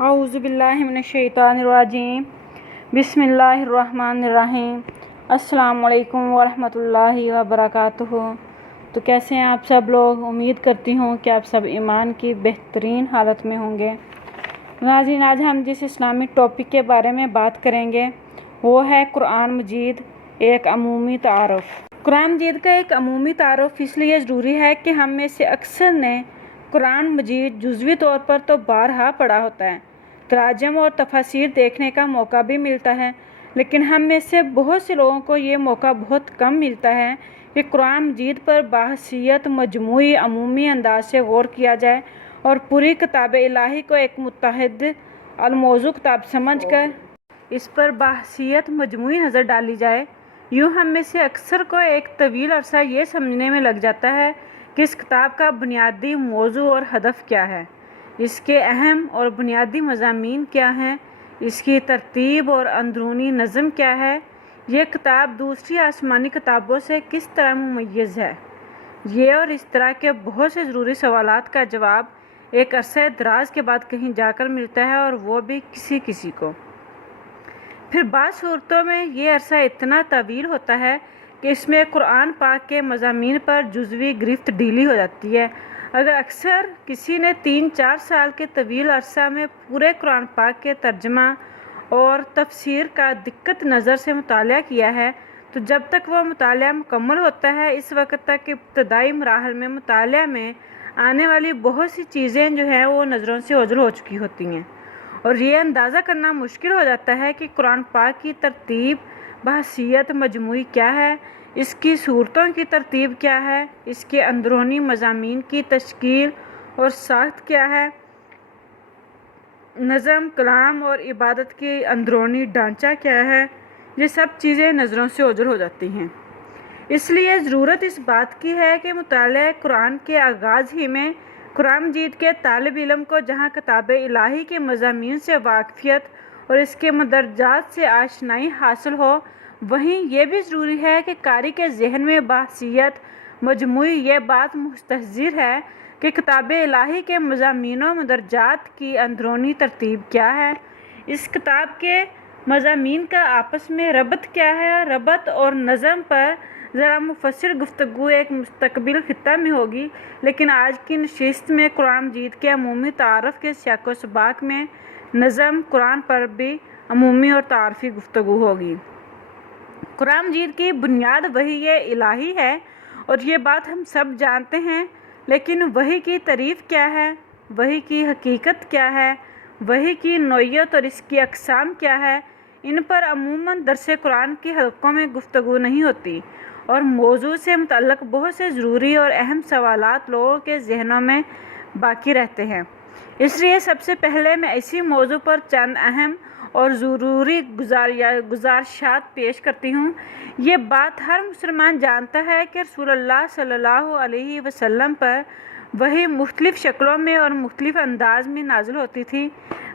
اعوذ باللہ من الشیطان الرجیم بسم اللہ الرحمن الرحیم السلام علیکم ورحمۃ اللہ وبرکاتہ۔ تو کیسے ہیں آپ سب لوگ؟ امید کرتی ہوں کہ آپ سب ایمان کی بہترین حالت میں ہوں گے۔ ناظرین، آج ہم جس اسلامک ٹاپک کے بارے میں بات کریں گے وہ ہے قرآن مجید ایک عمومی تعارف۔ قرآن مجید کا ایک عمومی تعارف اس لیے ضروری ہے کہ ہم میں سے اکثر نے قرآن مجید جزوی طور پر تو بارہا پڑھا ہوتا ہے، تراجم اور تفاسیر دیکھنے کا موقع بھی ملتا ہے، لیکن ہم میں سے بہت سے لوگوں کو یہ موقع بہت کم ملتا ہے کہ قرآن مجید پر بحیثیت مجموعی عمومی انداز سے غور کیا جائے اور پوری کتاب الہی کو ایک متحد الموضوع کتاب سمجھ کر اس پر بحیثیت مجموعی نظر ڈالی جائے۔ یوں ہم میں سے اکثر کو ایک طویل عرصہ یہ سمجھنے میں لگ جاتا ہے کہ اس کتاب کا بنیادی موضوع اور ہدف کیا ہے، اس کے اہم اور بنیادی مضامین کیا ہیں، اس کی ترتیب اور اندرونی نظم کیا ہے، یہ کتاب دوسری آسمانی کتابوں سے کس طرح ممیز ہے۔ یہ اور اس طرح کے بہت سے ضروری سوالات کا جواب ایک عرصہ دراز کے بعد کہیں جا کر ملتا ہے، اور وہ بھی کسی کو۔ پھر بعض صورتوں میں یہ عرصہ اتنا طویل ہوتا ہے کہ اس میں قرآن پاک کے مضامین پر جزوی گرفت ڈھیلی ہو جاتی ہے۔ اگر اکثر کسی نے 3-4 سال کے طویل عرصہ میں پورے قرآن پاک کے ترجمہ اور تفسیر کا دقت نظر سے مطالعہ کیا ہے، تو جب تک وہ مطالعہ مکمل ہوتا ہے اس وقت تک ابتدائی مراحل میں مطالعہ میں آنے والی بہت سی چیزیں جو ہیں وہ نظروں سے اوجھل ہو چکی ہوتی ہیں، اور یہ اندازہ کرنا مشکل ہو جاتا ہے کہ قرآن پاک کی ترتیب بحیثیت مجموعی کیا ہے، اس کی صورتوں کی ترتیب کیا ہے، اس کے اندرونی مضامین کی تشکیل اور ساخت کیا ہے، نظم، کلام اور عبادت کی اندرونی ڈھانچہ کیا ہے۔ یہ سب چیزیں نظروں سے اوجھل ہو جاتی ہیں۔ اس لیے ضرورت اس بات کی ہے کہ مطالعہ قرآن کے آغاز ہی میں قرآن مجید کے طالب علم کو جہاں کتاب الہی کے مضامین سے واقفیت اور اس کے مدرجات سے آشنائی حاصل ہو، وہیں یہ بھی ضروری ہے کہ قاری کے ذہن میں بحیثیت مجموعی یہ بات مستحضر ہے کہ کتاب الہی کے مضامین و مدرجات کی اندرونی ترتیب کیا ہے، اس کتاب کے مضامین کا آپس میں ربط کیا ہے۔ ربط اور نظم پر ذرا مفصل گفتگو ایک مستقبل خطہ میں ہوگی، لیکن آج کی نشست میں قرآن مجید کے عمومی تعارف کے سیاق و سباق میں نظم قرآن پر بھی عمومی اور تعارفی گفتگو ہوگی۔ قرآن مجید کی بنیاد وحی الہی ہے اور یہ بات ہم سب جانتے ہیں، لیکن وحی کی تعریف کیا ہے، وحی کی حقیقت کیا ہے، وحی کی نوعیت اور اس کی اقسام کیا ہے، ان پر عموماً درس قرآن کے حلقوں میں گفتگو نہیں ہوتی، اور موضوع سے متعلق بہت سے ضروری اور اہم سوالات لوگوں کے ذہنوں میں باقی رہتے ہیں۔ اس لیے سب سے پہلے میں اسی موضوع پر چند اہم اور ضروری گزارشات پیش کرتی ہوں۔ یہ بات ہر مسلمان جانتا ہے کہ رسول اللہ صلی اللہ علیہ وسلم پر وحی مختلف شکلوں میں اور مختلف انداز میں نازل ہوتی تھی۔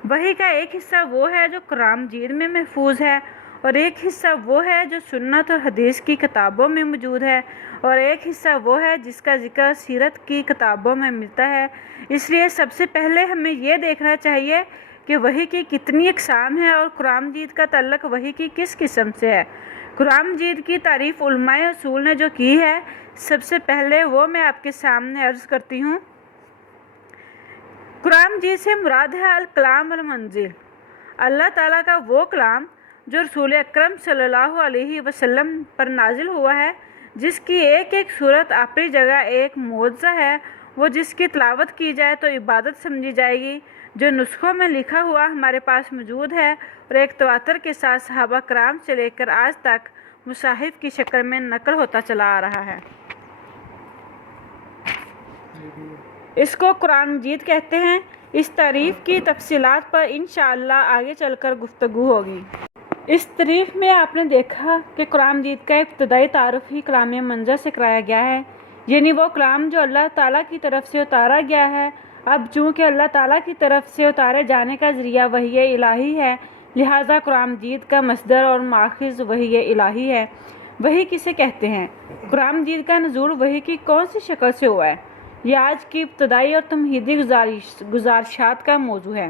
وحی کا ایک حصہ وہ ہے جو قرآن مجید میں محفوظ ہے، اور ایک حصہ وہ ہے جو سنت اور حدیث کی کتابوں میں موجود ہے، اور ایک حصہ وہ ہے جس کا ذکر سیرت کی کتابوں میں ملتا ہے۔ اس لیے سب سے پہلے ہمیں یہ دیکھنا چاہیے کہ وحی کی کتنی اقسام ہیں اور قرآن مجید کا تعلق وحی کی کس قسم سے ہے۔ قرآن مجید کی تعریف علماء اصول نے جو کی ہے، سب سے پہلے وہ میں آپ کے سامنے عرض کرتی ہوں۔ قرآن مجید سے مراد ہے الکلام المنزل، اللہ تعالیٰ کا وہ کلام جو رسول اکرم صلی اللہ علیہ وسلم پر نازل ہوا ہے، جس کی ایک ایک صورت اپنی جگہ ایک معجزہ ہے، وہ جس کی تلاوت کی جائے تو عبادت سمجھی جائے گی، جو نسخوں میں لکھا ہوا ہمارے پاس موجود ہے اور ایک تواتر کے ساتھ صحابہ کرام سے لے کر آج تک مصاحف کی شکل میں نقل ہوتا چلا آ رہا ہے۔ اس کو قرآن مجید کہتے ہیں۔ اس تعریف کی تفصیلات پر انشاءاللہ آگے چل کر گفتگو ہوگی۔ اس تعریف میں آپ نے دیکھا کہ قرآن مجید کا ابتدائی تعارف ہی کلام منزل سے کرایا گیا ہے، یعنی وہ کلام جو اللہ تعالیٰ کی طرف سے اتارا گیا ہے۔ اب چونکہ اللہ تعالیٰ کی طرف سے اتارے جانے کا ذریعہ وحی الہی ہے، لہٰذا قرآن مجید کا مصدر اور ماخذ وحی الہی ہے۔ وحی کسے کہتے ہیں؟ قرآن مجید کا نزول وحی کی کون سی شکل سے ہوا ہے؟ یہ آج کی ابتدائی اور تمہیدی گزارشات کا موضوع ہے۔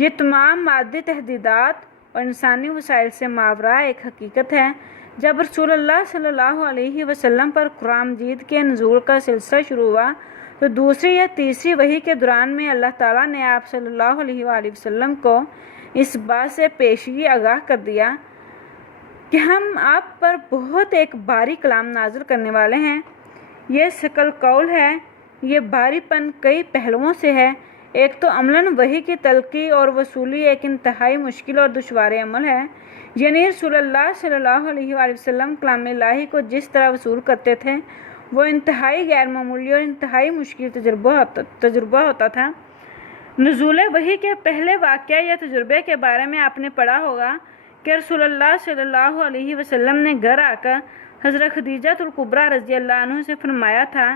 یہ تمام مادی تحدیدات اور انسانی وسائل سے ماورا ایک حقیقت ہے۔ جب رسول اللہ صلی اللہ علیہ وسلم پر قرآن مجید کے نزول کا سلسلہ شروع ہوا تو دوسری یا تیسری وحی کے دوران میں اللہ تعالیٰ نے آپ صلی اللہ علیہ وآلہ وسلم کو اس بات سے پیشگی آگاہ کر دیا کہ ہم آپ پر بہت ایک بھاری کلام نازل کرنے والے ہیں۔ یہ ثقل قول ہے، یہ بھاری پن کئی پہلوؤں سے ہے۔ ایک تو عملاً وحی کی تلقی اور وصولی ایک انتہائی مشکل اور دشوار عمل ہے، یعنی رسول اللہ صلی اللہ علیہ وآلہ وسلم کلام الہی کو جس طرح وصول کرتے تھے وہ انتہائی غیر معمولی اور انتہائی مشکل تجربہ ہوتا تھا۔ نزول وحی کے پہلے واقعہ یا تجربے کے بارے میں آپ نے پڑھا ہوگا کہ رسول اللہ صلی اللہ علیہ وسلم نے گھر آ کر حضرت خدیجہ الکبریٰ رضی اللہ عنہ سے فرمایا تھا،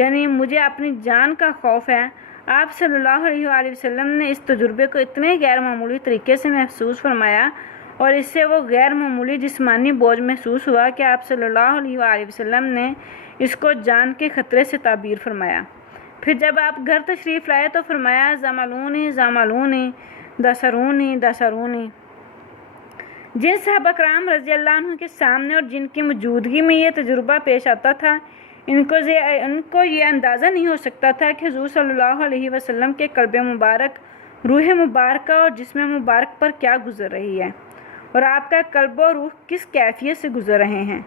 یعنی مجھے اپنی جان کا خوف ہے۔ آپ صلی اللہ علیہ وآلہ وسلم نے اس تجربے کو اتنے غیر معمولی طریقے سے محسوس فرمایا اور اس سے وہ غیر معمولی جسمانی بوجھ محسوس ہوا کہ آپ صلی اللہ علیہ وآلہ وسلم نے اس کو جان کے خطرے سے تعبیر فرمایا۔ پھر جب آپ گھر تشریف لائے تو فرمایا زملونی زملونی دسرونی دسرونی۔ جن صحابہ کرام رضی اللہ عنہ کے سامنے اور جن کی موجودگی میں یہ تجربہ پیش آتا تھا ان کو یہ اندازہ نہیں ہو سکتا تھا کہ حضور صلی اللہ علیہ وسلم کے قلب مبارک، روح مبارکہ اور جسم مبارک پر کیا گزر رہی ہے اور آپ کا قلب و روح کس کیفیت سے گزر رہے ہیں۔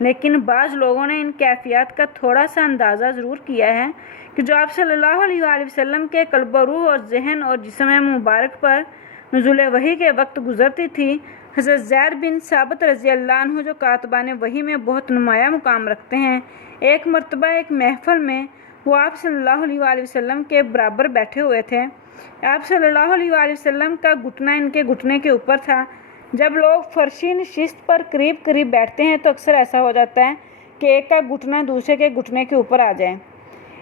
لیکن بعض لوگوں نے ان کیفیات کا تھوڑا سا اندازہ ضرور کیا ہے کہ جو آپ صلی اللہ علیہ وآلہ وسلم کے قلب و روح اور ذہن اور جسم مبارک پر نزول وحی کے وقت گزرتی تھی۔ حضرت زید بن ثابت رضی اللہ عنہ جو کاتبان وحی میں بہت نمایاں مقام رکھتے ہیں، ایک مرتبہ ایک محفل میں وہ آپ صلی اللہ علیہ وآلہ وسلم کے برابر بیٹھے ہوئے تھے۔ آپ صلی اللہ علیہ وآلہ وسلم کا گھٹنا ان کے گھٹنے کے اوپر تھا۔ جب لوگ فرشی نشست پر قریب قریب بیٹھتے ہیں تو اکثر ایسا ہو جاتا ہے کہ ایک کا گھٹنا دوسرے کے گھٹنے کے اوپر آ جائے۔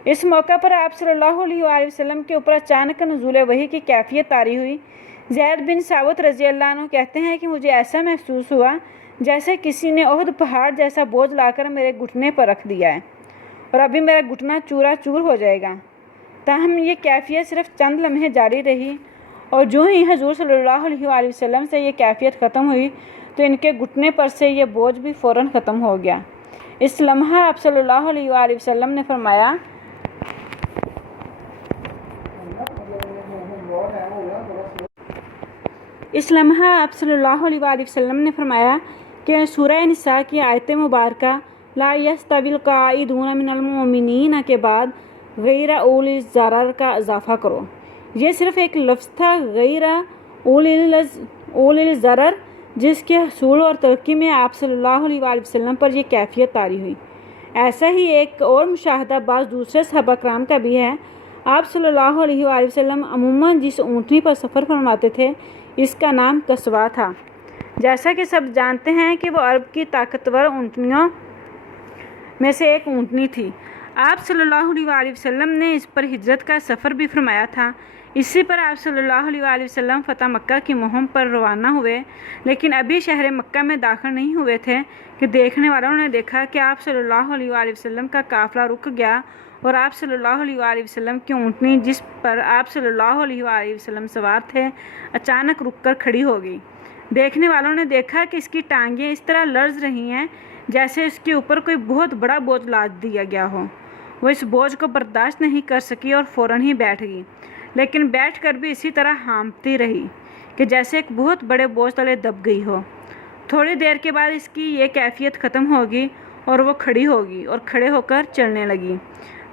اس موقع پر آپ صلی اللہ علیہ وآلہ وسلم کے اوپر اچانک نزول وحی کی کیفیت طاری ہوئی۔ زید بن ثابت رضی اللہ عنہ کہتے ہیں کہ مجھے ایسا محسوس ہوا جیسے کسی نے احد پہاڑ جیسا بوجھ لا کر میرے گھٹنے پر رکھ دیا ہے اور ابھی میرا گھٹنا چورا چور ہو جائے گا۔ تاہم یہ کیفیت صرف چند لمحے جاری رہی اور جو ہی حضور صلی اللہ علیہ وآلہ وسلم سے یہ کیفیت ختم ہوئی تو ان کے گھٹنے پر سے یہ بوجھ بھی فوراً ختم ہو گیا۔ اس لمحہ آپ صلی اللہ علیہ وآلہ وسلم نے فرمایا کہ سورہ نساء کی آیت مبارکہ لا یستوی القاعدون من المؤمنین کے بعد غیر اولی الضرر کا اضافہ کرو۔ یہ صرف ایک لفظ تھا، غیر اولی الضرر، جس کے حصول اور ترقی میں آپ صلی اللہ علیہ وآلہ وسلم پر یہ کیفیت طاری ہوئی۔ ایسا ہی ایک اور مشاہدہ بعض دوسرے صحابہ کرام کا بھی ہے۔ آپ صلی اللہ علیہ وآلہ وسلم عموماً جس اونٹنی پر سفر فرماتے تھے اس کا نام کسوا تھا۔ جیسا کہ سب جانتے ہیں کہ وہ عرب کی طاقتور اونٹنیوں میں سے ایک اونٹنی تھی۔ آپ صلی اللہ علیہ وآلہ وسلم نے اس پر ہجرت کا سفر بھی فرمایا تھا۔ اسی پر آپ صلی اللہ علیہ وآلہ وسلم فتح مکہ کی مہم پر روانہ ہوئے، لیکن ابھی شہر مکہ میں داخل نہیں ہوئے تھے کہ دیکھنے والوں نے دیکھا کہ آپ صلی اللہ علیہ وآلہ وسلم کا قافلہ رک گیا اور آپ صلی اللہ علیہ وآلہ وسلم کی اونٹنی جس پر آپ صلی اللہ علیہ وآلہ وسلم سوار تھے اچانک رک کر کھڑی ہو گئی۔ دیکھنے والوں نے دیکھا کہ اس کی ٹانگیں اس طرح لرز رہی ہیں جیسے اس کے اوپر کوئی بہت بڑا بوجھ لاد دیا گیا ہو۔ وہ اس بوجھ کو برداشت نہیں کر سکی اور فوراً ہی بیٹھ گئی، لیکن بیٹھ کر بھی اسی طرح ہانپتی رہی کہ جیسے ایک بہت بڑے بوجھ تلے دب گئی ہو۔ تھوڑی دیر کے بعد اس کی یہ کیفیت ختم ہوگی اور وہ کھڑی ہوگی اور کھڑے ہو کر چلنے لگی۔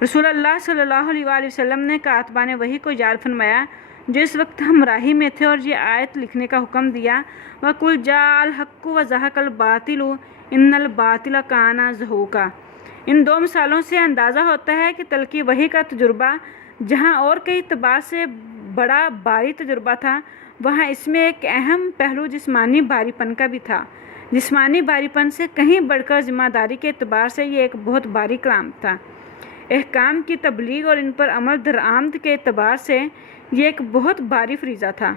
رسول اللہ صلی اللہ علیہ وآلہ وسلم نے کاتبان وحی کو یاد فرمایا جو اس وقت ہمراہی میں تھے اور یہ آیت لکھنے کا حکم دیا، وَقُلْ جَاءَ الْحَقُّ وَزَهَقَ الْبَاطِلُ إِنَّ الْبَاطِلَ كَانَ زَهُوقًا۔ ان دو مثالوں سے اندازہ ہوتا ہے کہ تلقی وحی کا تجربہ جہاں اور کئی اعتبار سے بڑا بھاری تجربہ تھا، وہاں اس میں ایک اہم پہلو جسمانی بھاری پن کا بھی تھا۔ جسمانی بھاری پن سے کہیں بڑھ کر ذمہ داری کے اعتبار سے یہ ایک بہت بھاری کلام تھا۔ احکام کی تبلیغ اور ان پر عمل درآمد کے اعتبار سے یہ ایک بہت بھاری فریضہ تھا۔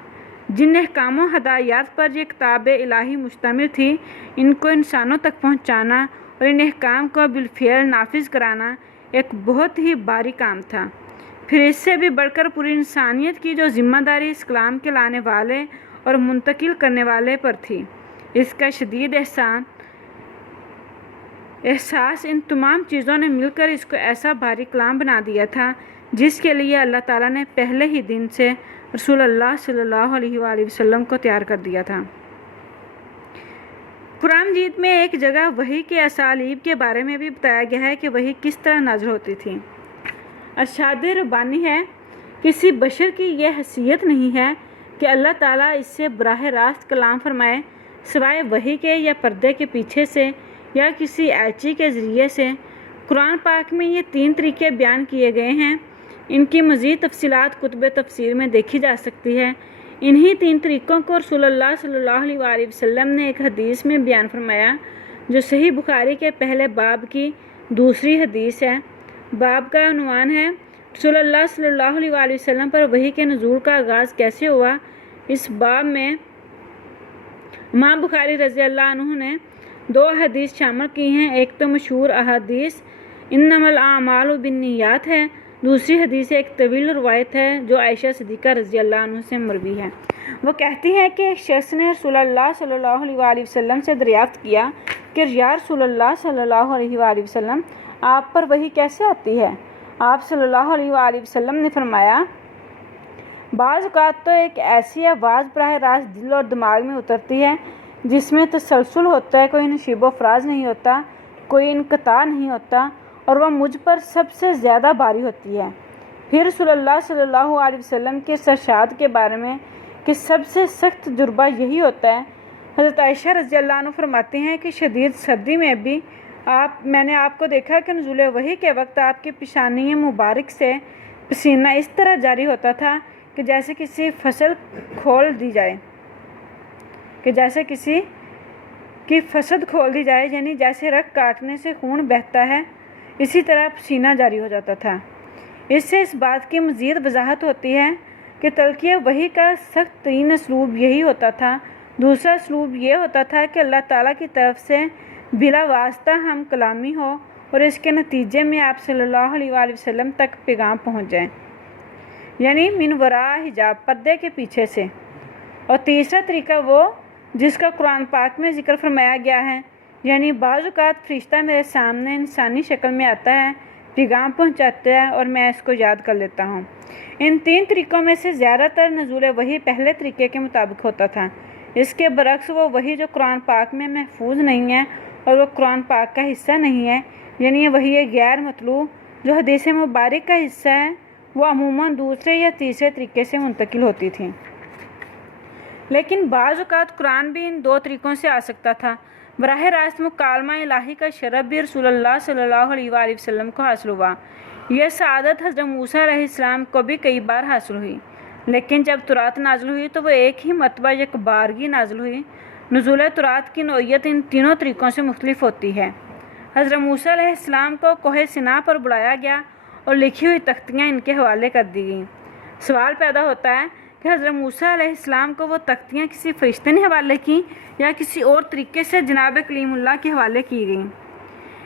جن احکام و ہدایات پر یہ کتاب الہی مشتمل تھی ان کو انسانوں تک پہنچانا اور ان احکام کو بالفعل نافذ کرانا ایک بہت ہی بھاری کام تھا۔ پھر اس سے بھی بڑھ کر پوری انسانیت کی جو ذمہ داری اس کلام کے لانے والے اور منتقل کرنے والے پر تھی۔ اس کا شدید احساس ان تمام چیزوں نے مل کر اس کو ایسا بھاری کلام بنا دیا تھا جس کے لیے اللہ تعالیٰ نے پہلے ہی دن سے رسول اللہ صلی اللہ علیہ وآلہ وسلم کو تیار کر دیا تھا۔ قرآن مجید میں ایک جگہ وحی کے اسالیب کے بارے میں بھی بتایا گیا ہے کہ وحی کس طرح نازل ہوتی تھی۔ ارشاد ربانی ہے، کسی بشر کی یہ حیثیت نہیں ہے کہ اللہ تعالیٰ اس سے براہ راست کلام فرمائے سوائے وحی کے یا پردے کے پیچھے سے یا کسی ایچی کے ذریعے سے۔ قرآن پاک میں یہ 3 طریقے بیان کیے گئے ہیں۔ ان کی مزید تفصیلات کتب تفسیر میں دیکھی جا سکتی ہے۔ انہی 3 طریقوں کو رسول اللہ صلی اللہ علیہ وآلہ وسلم نے ایک حدیث میں بیان فرمایا جو صحیح بخاری کے پہلے باب کی دوسری حدیث ہے۔ باب کا عنوان ہے رسول اللہ صلی اللہ علیہ وآلہ وسلم پر وحی کے نزول کا آغاز کیسے ہوا۔ اس باب میں امام بخاری رضی اللہ عنہ نے 2 حدیث شامل کی ہیں۔ ایک تو مشہور احادیث انما الاعمال بالنیات ہے، دوسری حدیث ایک طویل روایت ہے جو عائشہ صدیقہ رضی اللہ عنہ سے مروی ہے۔ وہ کہتی ہے کہ ایک شخص نے رسول اللہ صلی اللہ علیہ وآلہ وسلم سے دریافت کیا کہ یا رسول اللہ صلی اللہ علیہ وآلہ وسلم، آپ پر وحی کیسے آتی ہے؟ آپ صلی اللہ علیہ وآلہ وسلم نے فرمایا، بعض اوقات تو ایک ایسی آواز براہ راست دل اور دماغ میں اترتی ہے جس میں تسلسل ہوتا ہے، کوئی نشیب و فراز نہیں ہوتا، کوئی انقطاع نہیں ہوتا، اور وہ مجھ پر سب سے زیادہ بھاری ہوتی ہے۔ پھر رسول اللہ صلی اللہ علیہ وسلم کے ارشاد کے بارے میں کہ سب سے سخت تجربہ یہی ہوتا ہے۔ حضرت عائشہ رضی اللہ عنہ فرماتی ہیں کہ شدید سردی میں بھی میں نے آپ کو دیکھا کہ نزول وحی کے وقت آپ کی پیشانی مبارک سے پسینہ اس طرح جاری ہوتا تھا کہ جیسے کسی فصل کھول دی جائے، یعنی جیسے رگ کاٹنے سے خون بہتا ہے اسی طرح پسینہ جاری ہو جاتا تھا۔ اس سے اس بات کی مزید وضاحت ہوتی ہے کہ تلقیہ وحی کا سخت ترین اسلوب یہی ہوتا تھا۔ دوسرا اسلوب یہ ہوتا تھا کہ اللہ تعالیٰ کی طرف سے بلا واسطہ ہم کلامی ہو اور اس کے نتیجے میں آپ صلی اللہ علیہ وآلہ وسلم تک پیغام پہنچ جائیں، یعنی من وراء حجاب، پردے کے پیچھے سے۔ اور تیسرا طریقہ وہ جس کا قرآن پاک میں ذکر فرمایا گیا ہے، یعنی بعض اوقات فرشتہ میرے سامنے انسانی شکل میں آتا ہے، پیغام پہنچاتا ہے اور میں اس کو یاد کر لیتا ہوں۔ ان 3 طریقوں میں سے زیادہ تر نزول وحی پہلے طریقے کے مطابق ہوتا تھا۔ اس کے برعکس وہ وحی جو قرآن پاک میں محفوظ نہیں ہے اور وہ قرآن پاک کا حصہ نہیں ہے، یعنی وحی غیر مطلوع جو حدیث مبارک کا حصہ ہے، وہ عموماً دوسرے یا تیسرے طریقے سے منتقل ہوتی تھی۔ لیکن بعض اوقات قرآن بھی ان 2 طریقوں سے آ سکتا تھا۔ براہ راست مکالمہ الہی کا شرف بھی رسول اللہ صلی اللہ علیہ وآلہ وسلم کو حاصل ہوا۔ یہ سعادت حضرت موسیٰ علیہ السلام کو بھی کئی بار حاصل ہوئی، لیکن جب تورات نازل ہوئی تو وہ ایک ہی مرتبہ یک بارگی نازل ہوئی۔ نزول تورات کی نوعیت ان تینوں طریقوں سے مختلف ہوتی ہے۔ حضرت موسیٰ علیہ السلام کو کوہ سینا پر بلایا گیا اور لکھی ہوئی تختیاں ان کے حوالے کر دی گئیں۔ سوال پیدا ہوتا ہے کہ حضرت موسیٰ علیہ السلام کو وہ تختیاں کسی فرشتے نے حوالے کی یا کسی اور طریقے سے جناب کلیم اللہ کے حوالے کی گئیں؟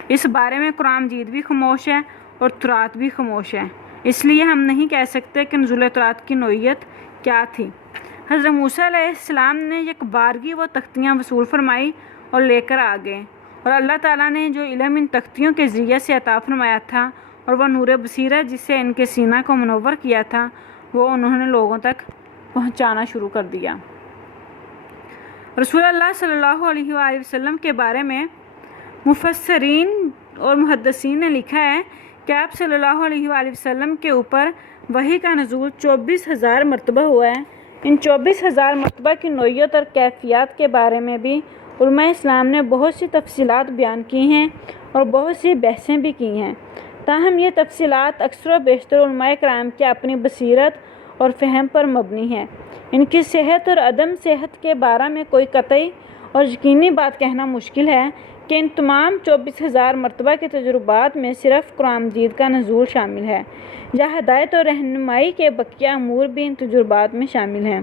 اس بارے میں قرآن مجید بھی خاموش ہے اور تورات بھی خاموش ہے، اس لیے ہم نہیں کہہ سکتے کہ نزول تورات کی نوعیت کیا تھی۔ حضرت موسیٰ علیہ السلام نے یک بارگی وہ تختیاں وصول فرمائی اور لے کر آ گئے، اور اللہ تعالیٰ نے جو علم ان تختیوں کے ذریعے سے عطا فرمایا تھا اور وہ نور بصیرت جس سے ان کے سینہ کو منور کیا تھا، وہ انہوں نے لوگوں تک پہنچانا شروع کر دیا۔ رسول اللہ صلی اللہ علیہ وآلہ وسلم کے بارے میں مفسرین اور محدثین نے لکھا ہے کہ آپ صلی اللہ علیہ وآلہ وسلم کے اوپر وحی کا نزول 24,000 مرتبہ ہوا ہے۔ ان 24,000 مرتبہ کی نوعیت اور کیفیات کے بارے میں بھی علماء اسلام نے بہت سی تفصیلات بیان کی ہیں اور بہت سی بحثیں بھی کی ہیں۔ تاہم یہ تفصیلات اکثر و بیشتر علماء کرام کی اپنی بصیرت اور فہم پر مبنی ہیں۔ ان کی صحت اور عدم صحت کے بارے میں کوئی قطعی اور یقینی بات کہنا مشکل ہے کہ ان تمام 24,000 مرتبہ کے تجربات میں صرف قرآن مجید کا نزول شامل ہے یا ہدایت اور رہنمائی کے بقیہ امور بھی ان تجربات میں شامل ہیں۔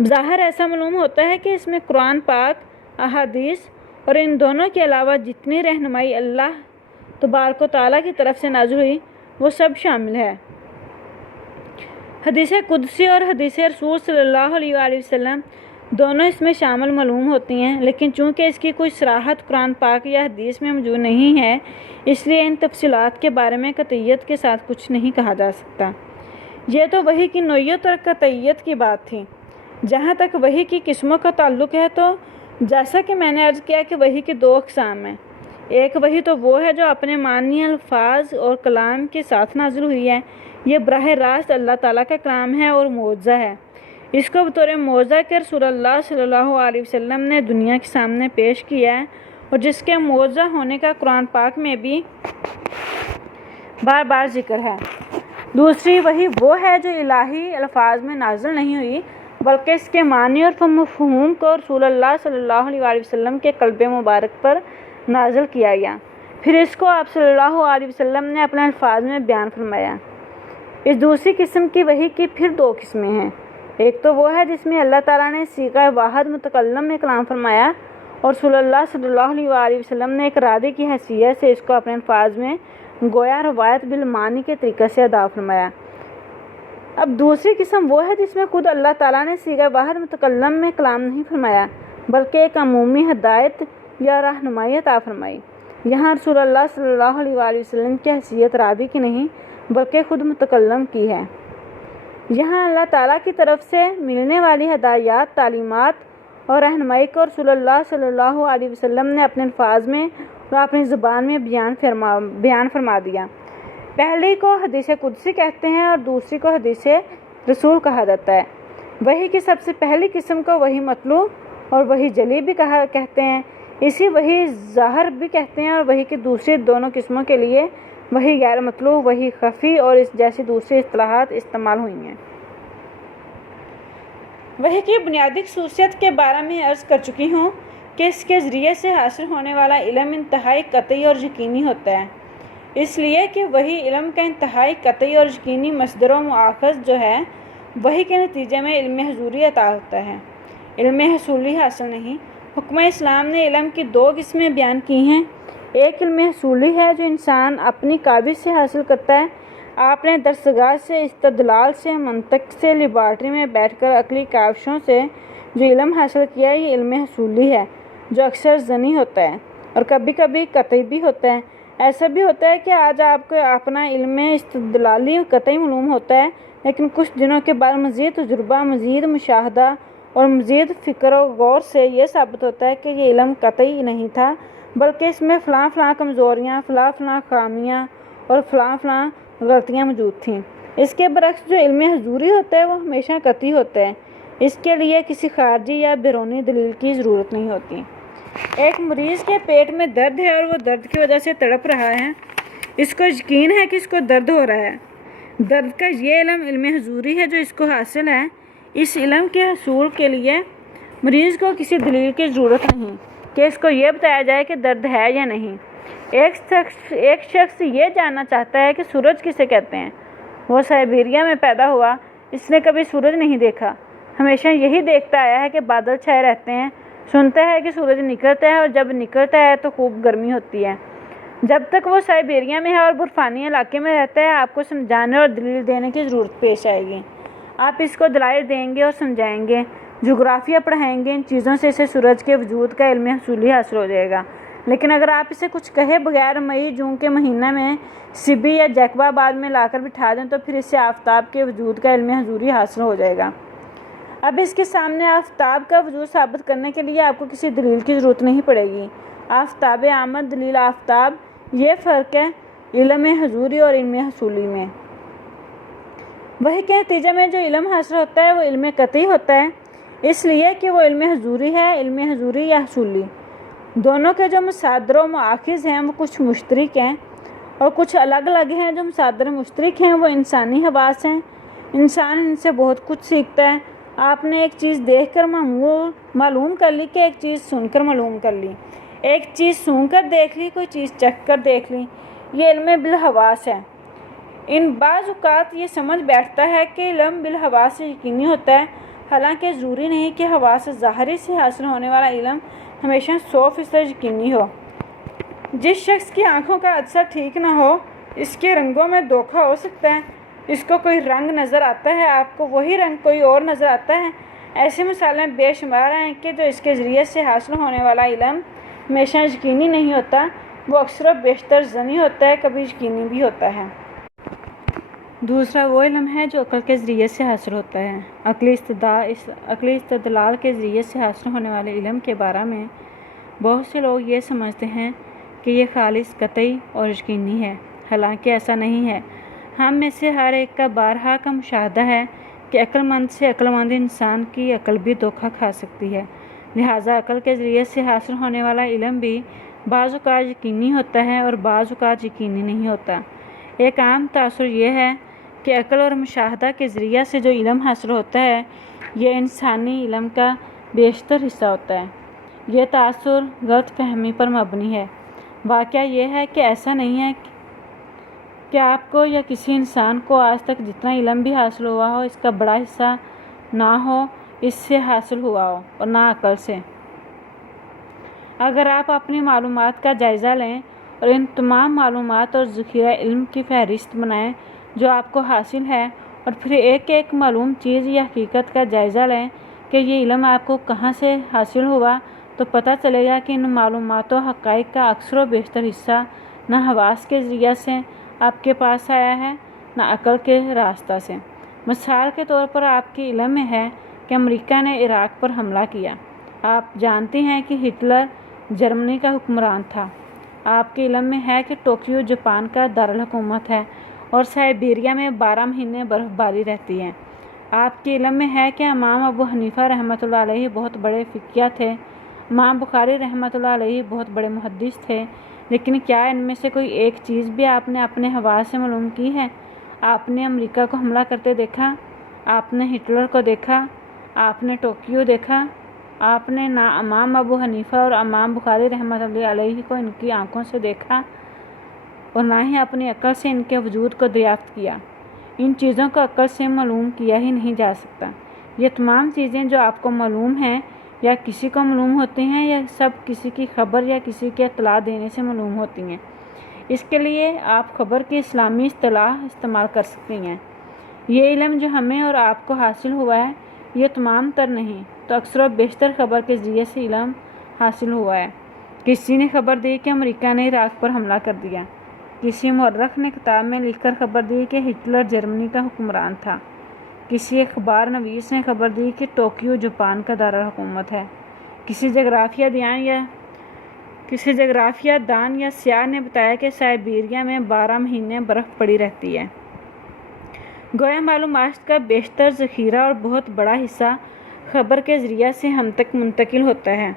بظاہر ایسا معلوم ہوتا ہے کہ اس میں قرآن پاک، احادیث اور ان دونوں کے علاوہ جتنی رہنمائی اللہ تبارک و تعالیٰ کی طرف سے نازل ہوئی وہ سب شامل ہے۔ حدیث قدسی اور حدیث رسول صلی اللہ علیہ وآلہ وسلم دونوں اس میں شامل معلوم ہوتی ہیں، لیکن چونکہ اس کی کوئی صراحت قرآن پاک یا حدیث میں موجود نہیں ہے، اس لیے ان تفصیلات کے بارے میں قطعیت کے ساتھ کچھ نہیں کہا جا سکتا۔ یہ تو وحی کی نوعیت اور قطعیت کی بات تھی۔ جہاں تک وحی کی قسموں کا تعلق ہے تو جیسا کہ میں نے عرض کیا کہ وحی کی دو اقسام ہیں۔ ایک وحی تو وہ ہے جو اپنے معنی، الفاظ اور کلام کے ساتھ نازل ہوئی ہے، یہ براہ راست اللہ تعالیٰ کا کلام ہے اور معجزہ ہے۔ اس کو بطور معجزہ کے رسول اللہ صلی اللہ علیہ وسلم نے دنیا کے سامنے پیش کیا ہے، اور جس کے معجزہ ہونے کا قرآن پاک میں بھی بار بار ذکر ہے۔ دوسری وحی وہ ہے جو الہی الفاظ میں نازل نہیں ہوئی، بلکہ اس کے معنی اور مفہوم کو رسول اللہ صلی اللہ علیہ وسلم کے قلب مبارک پر نازل کیا گیا، پھر اس کو آپ صلی اللہ علیہ وسلم نے اپنے الفاظ میں بیان فرمایا۔ اس دوسری قسم کی وحی کی پھر دو قسمیں ہیں۔ ایک تو وہ ہے جس میں اللہ تعالیٰ نے صیغہ واحد متکلم میں کلام فرمایا اور رسول اللہ صلی اللہ علیہ وسلم نے ایک راوی کی حیثیت سے اس کو اپنے الفاظ میں گویا روایت بالمعنی کے طریقے سے ادا فرمایا۔ اب دوسری قسم وہ ہے جس میں خود اللہ تعالیٰ نے صیغہ واحد متکلم میں کلام نہیں فرمایا، بلکہ ایک عمومی ہدایت یا رہنمائی عطا فرمائی۔ یہاں رسول اللہ صلی اللہ علیہ وسلم کی حیثیت راوی کی نہیں بلکہ خود متکلم کی ہے۔ یہاں اللہ تعالیٰ کی طرف سے ملنے والی ہدایات، تعلیمات اور رہنمائی کو رسول اللہ صلی اللہ علیہ وسلم نے اپنے الفاظ میں اور اپنی زبان میں بیان فرما دیا۔ پہلی کو حدیث قدسی کہتے ہیں اور دوسری کو حدیث رسول کہا جاتا ہے۔ وحی کی سب سے پہلی قسم کو وحی مطلوع اور وحی جلی بھی کہتے ہیں، اسی وحی ظاہر بھی کہتے ہیں، اور وحی کی دوسری دونوں قسموں کے لیے وحی غیر مطلوع، وحی خفی اور اس جیسی دوسری اصطلاحات استعمال ہوئی ہیں۔ وحی کی بنیادی خصوصیت کے بارے میں عرض کر چکی ہوں کہ اس کے ذریعے سے حاصل ہونے والا علم انتہائی قطعی اور یقینی ہوتا ہے، اس لیے کہ وحی علم کا انتہائی قطعی اور یقینی مصدر و مؤخذ جو ہے، وحی کے نتیجے میں علم حضوری عطا ہوتا ہے، علم حصولی حاصل نہیں۔ حکم اسلام نے علم کی دو قسمیں بیان کی ہیں۔ ایک علم حصولی ہے جو انسان اپنی کاوش سے حاصل کرتا ہے، آپ نے درسگاہ سے، استدلال سے، منطق سے، لیبارٹری میں بیٹھ کر عقلی کاوشوں سے جو علم حاصل کیا ہے، یہ علم حصولی ہے، جو اکثر ظنی ہوتا ہے اور کبھی کبھی قطعی بھی ہوتا ہے۔ ایسا بھی ہوتا ہے کہ آج آپ کو اپنا علم استدلالی قطعی معلوم ہوتا ہے، لیکن کچھ دنوں کے بعد مزید تجربہ، مزید مشاہدہ اور مزید فکر و غور سے یہ ثابت ہوتا ہے کہ یہ علم قطعی نہیں تھا، بلکہ اس میں فلاں فلاں کمزوریاں، فلاں فلاں خامیاں اور فلاں فلاں غلطیاں موجود تھیں۔ اس کے برعکس جو علم حضوری ہوتا ہے وہ ہمیشہ قطعی ہوتا ہے، اس کے لیے کسی خارجی یا بیرونی دلیل کی ضرورت نہیں ہوتی۔ ایک مریض کے پیٹ میں درد ہے اور وہ درد کی وجہ سے تڑپ رہا ہے، اس کو یقین ہے کہ اس کو درد ہو رہا ہے۔ درد کا یہ علم حضوری ہے جو اس کو حاصل ہے۔ اس علم کے حصول کے لیے مریض کو کسی دلیل کی ضرورت نہیں کہ اس کو یہ بتایا جائے کہ درد ہے یا نہیں۔ ایک شخص یہ جاننا چاہتا ہے کہ سورج کسے کہتے ہیں، وہ سائبیریا میں پیدا ہوا، اس نے کبھی سورج نہیں دیکھا، ہمیشہ یہی دیکھتا آیا ہے کہ بادل چھائے رہتے ہیں، سنتا ہے کہ سورج نکلتا ہے اور جب نکلتا ہے تو خوب گرمی ہوتی ہے۔ جب تک وہ سائبیریا میں ہے اور برفانی علاقے میں رہتا ہے، آپ کو سمجھانے اور دلیل دینے کی ضرورت پیش آئے گی۔ آپ اس کو دلائل دیں گے اور سمجھائیں گے، جغرافیہ پڑھائیں گے، ان چیزوں سے اسے سورج کے وجود کا علم حصولی حاصل ہو جائے گا۔ لیکن اگر آپ اسے کچھ کہے بغیر مئی جون کے مہینہ میں سبی یا جیکب آباد میں لا کر بٹھا دیں تو پھر اسے آفتاب کے وجود کا علم حضوری حاصل ہو جائے گا۔ اب اس کے سامنے آفتاب کا وجود ثابت کرنے کے لیے آپ کو کسی دلیل کی ضرورت نہیں پڑے گی۔ آفتاب آمد، دلیل آفتاب، یہ فرق ہے علم حضوری اور علم حصولی میں۔ وحی کے نتیجے میں جو علم حاصل ہوتا ہے وہ علم قطعی ہوتا ہے، اس لیے کہ وہ علم حضوری ہے۔ علم حضوری یا حصولی دونوں کے جو مصادر و مؤخذ ہیں وہ کچھ مشترک ہیں اور کچھ الگ الگ ہیں۔ جو مصادر مشترک ہیں وہ انسانی حواس ہیں، انسان ان سے بہت کچھ سیکھتا ہے۔ آپ نے ایک چیز دیکھ کر معلوم کر لی کہ ایک چیز سن کر معلوم کر لی، ایک چیز سون کر دیکھ لی، کوئی چیز چکھ کر دیکھ لی، یہ علم بالحواس ہے۔ ان بعض اوقات یہ سمجھ بیٹھتا ہے کہ علم بالحواس سے یقینی ہوتا ہے، حالانکہ ضروری نہیں کہ حواس ظاہری سے حاصل ہونے والا علم ہمیشہ 100% یقینی ہو۔ جس شخص کی آنکھوں کا عدسہ ٹھیک نہ ہو، اس کے رنگوں میں دھوکہ ہو سکتا ہے، اس کو کوئی رنگ نظر آتا ہے، آپ کو وہی رنگ کوئی اور نظر آتا ہے۔ ایسی مثالیں بے شمار ہیں کہ جو اس کے ذریعے سے حاصل ہونے والا علم ہمیشہ یقینی نہیں ہوتا، وہ اکثر و بیشتر ظنی ہوتا ہے، کبھی یقینی بھی ہوتا ہے۔ دوسرا وہ علم ہے جو عقل کے ذریعے سے حاصل ہوتا ہے۔ عقلی استدلال کے ذریعے سے حاصل ہونے والے علم کے بارے میں بہت سے لوگ یہ سمجھتے ہیں کہ یہ خالص قطعی اور یقینی ہے، حالانکہ ایسا نہیں ہے۔ ہم میں سے ہر ایک کا بارہا کا مشاہدہ ہے کہ عقل مند سے عقل مند انسان کی عقل بھی دھوکہ کھا سکتی ہے، لہٰذا عقل کے ذریعے سے حاصل ہونے والا علم بھی بعض اوقات یقینی ہوتا ہے اور بعض اوقات یقینی نہیں ہوتا۔ ایک عام تاثر یہ ہے کہ عقل اور مشاہدہ کے ذریعے سے جو علم حاصل ہوتا ہے یہ انسانی علم کا بیشتر حصہ ہوتا ہے۔ یہ تاثر غلط فہمی پر مبنی ہے۔ واقعہ یہ ہے کہ ایسا نہیں ہے کہ آپ کو یا کسی انسان کو آج تک جتنا علم بھی حاصل ہوا ہو اس کا بڑا حصہ نہ ہو اس سے حاصل ہوا ہو اور نہ عقل سے۔ اگر آپ اپنی معلومات کا جائزہ لیں اور ان تمام معلومات اور ذخیرہ علم کی فہرست بنائیں جو آپ کو حاصل ہے، اور پھر ایک ایک معلوم چیز یا حقیقت کا جائزہ لیں کہ یہ علم آپ کو کہاں سے حاصل ہوا، تو پتہ چلے گا کہ ان معلومات و حقائق کا اکثر و بیشتر حصہ نہ حواس کے ذریعے سے آپ کے پاس آیا ہے نہ عقل کے راستہ سے۔ مثال کے طور پر آپ کے علم میں ہے کہ امریکہ نے عراق پر حملہ کیا۔ آپ جانتے ہیں کہ ہٹلر جرمنی کا حکمران تھا۔ آپ کے علم میں ہے کہ ٹوکیو جاپان کا دارالحکومت ہے اور سائبیریا میں 12 مہینے برف باری رہتی ہے۔ آپ کے علم میں ہے کہ امام ابو حنیفہ رحمۃ اللہ علیہ بہت بڑے فقیہ تھے، امام بخاری رحمۃ اللہ علیہ بہت بڑے محدث تھے، لیکن کیا ان میں سے کوئی ایک چیز بھی آپ نے اپنے حواس سے معلوم کی ہے؟ آپ نے امریکہ کو حملہ کرتے دیکھا، آپ نے ہٹلر کو دیکھا، آپ نے ٹوکیو دیکھا، آپ نے نہ امام ابو حنیفہ اور امام بخاری رحمۃ اللہ علیہ کو ان کی آنکھوں سے دیکھا اور نہ ہی اپنی عقل سے ان کے وجود کو دریافت کیا۔ ان چیزوں کو عقل سے معلوم کیا ہی نہیں جا سکتا۔ یہ تمام چیزیں جو آپ کو معلوم ہیں یا کسی کو معلوم ہوتی ہیں، یا سب کسی کی خبر یا کسی کی اطلاع دینے سے معلوم ہوتی ہیں۔ اس کے لیے آپ خبر کی اسلامی اصطلاح استعمال کر سکتی ہیں۔ یہ علم جو ہمیں اور آپ کو حاصل ہوا ہے یہ تمام تر نہیں تو اکثر و بیشتر خبر کے ذریعے سے علم حاصل ہوا ہے۔ کسی نے خبر دی کہ امریکہ نے عراق پر حملہ کر دیا، کسی مورخ نے کتاب میں لکھ کر خبر دی کہ ہٹلر جرمنی کا حکمران تھا، کسی اخبار نویس نے خبر دی کہ ٹوکیو جاپان کا دارالحکومت ہے، کسی جغرافیہ دان یا سیاح نے بتایا کہ سائبیریا میں 12 مہینے برف پڑی رہتی ہے۔ گویا معلومات کا بیشتر ذخیرہ اور بہت بڑا حصہ خبر کے ذریعے سے ہم تک منتقل ہوتا ہے۔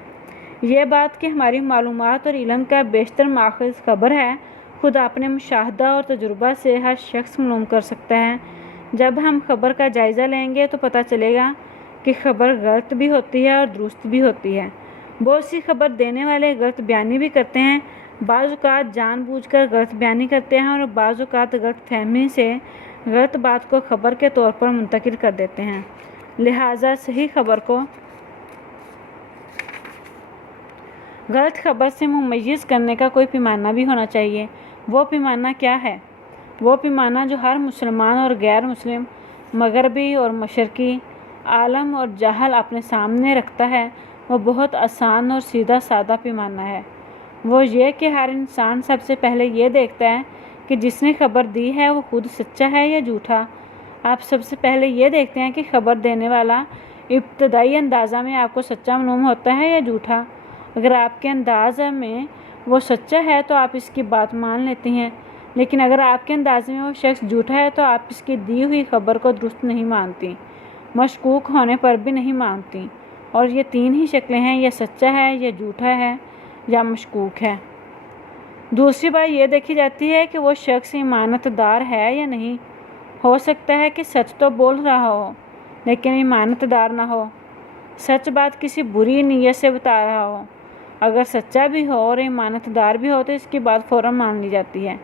یہ بات کہ ہماری معلومات اور علم کا بیشتر ماخذ خبر ہے، خود اپنے مشاہدہ اور تجربہ سے ہر شخص معلوم کر سکتا ہے۔ جب ہم خبر کا جائزہ لیں گے تو پتہ چلے گا کہ خبر غلط بھی ہوتی ہے اور درست بھی ہوتی ہے۔ بہت سی خبر دینے والے غلط بیانی بھی کرتے ہیں، بعض اوقات جان بوجھ کر غلط بیانی کرتے ہیں اور بعض اوقات غلط فہمی سے غلط بات کو خبر کے طور پر منتقل کر دیتے ہیں۔ لہٰذا صحیح خبر کو غلط خبر سے ممیز کرنے کا کوئی پیمانہ بھی ہونا چاہیے۔ وہ پیمانہ کیا ہے؟ وہ پیمانہ جو ہر مسلمان اور غیر مسلم، مغربی اور مشرقی، عالم اور جاہل اپنے سامنے رکھتا ہے، وہ بہت آسان اور سیدھا سادہ پیمانہ ہے۔ وہ یہ کہ ہر انسان سب سے پہلے یہ دیکھتا ہے کہ جس نے خبر دی ہے وہ خود سچا ہے یا جھوٹا۔ آپ سب سے پہلے یہ دیکھتے ہیں کہ خبر دینے والا ابتدائی اندازہ میں آپ کو سچا معلوم ہوتا ہے یا جھوٹا۔ اگر آپ کے اندازہ میں وہ سچا ہے تو آپ اس کی بات مان لیتی ہیں، لیکن اگر آپ کے اندازے میں وہ شخص جھوٹا ہے تو آپ اس کی دی ہوئی خبر کو درست نہیں مانتی، مشکوک ہونے پر بھی نہیں مانتی۔ اور یہ تین ہی شکلیں ہیں، یا سچا ہے، یا جھوٹا ہے، یا مشکوک ہے۔ دوسری بات یہ دیکھی جاتی ہے کہ وہ شخص ایمانت دار ہے یا نہیں۔ ہو سکتا ہے کہ سچ تو بول رہا ہو لیکن ایمانت دار نہ ہو، سچ بات کسی بری نیت سے بتا رہا ہو۔ اگر سچا بھی ہو اور ایمانت دار بھی ہو تو اس کی بات فوراً مان لی جاتی ہے۔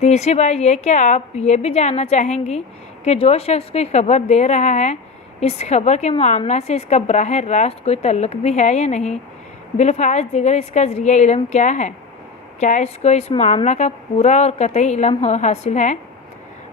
تیسری بات یہ کہ آپ یہ بھی جاننا چاہیں گی کہ جو شخص کوئی خبر دے رہا ہے اس خبر کے معاملہ سے اس کا براہ راست کوئی تعلق بھی ہے یا نہیں۔ بالفاظ دیگر اس کا ذریعہ علم کیا ہے؟ کیا اس کو اس معاملہ کا پورا اور قطعی علم حاصل ہے؟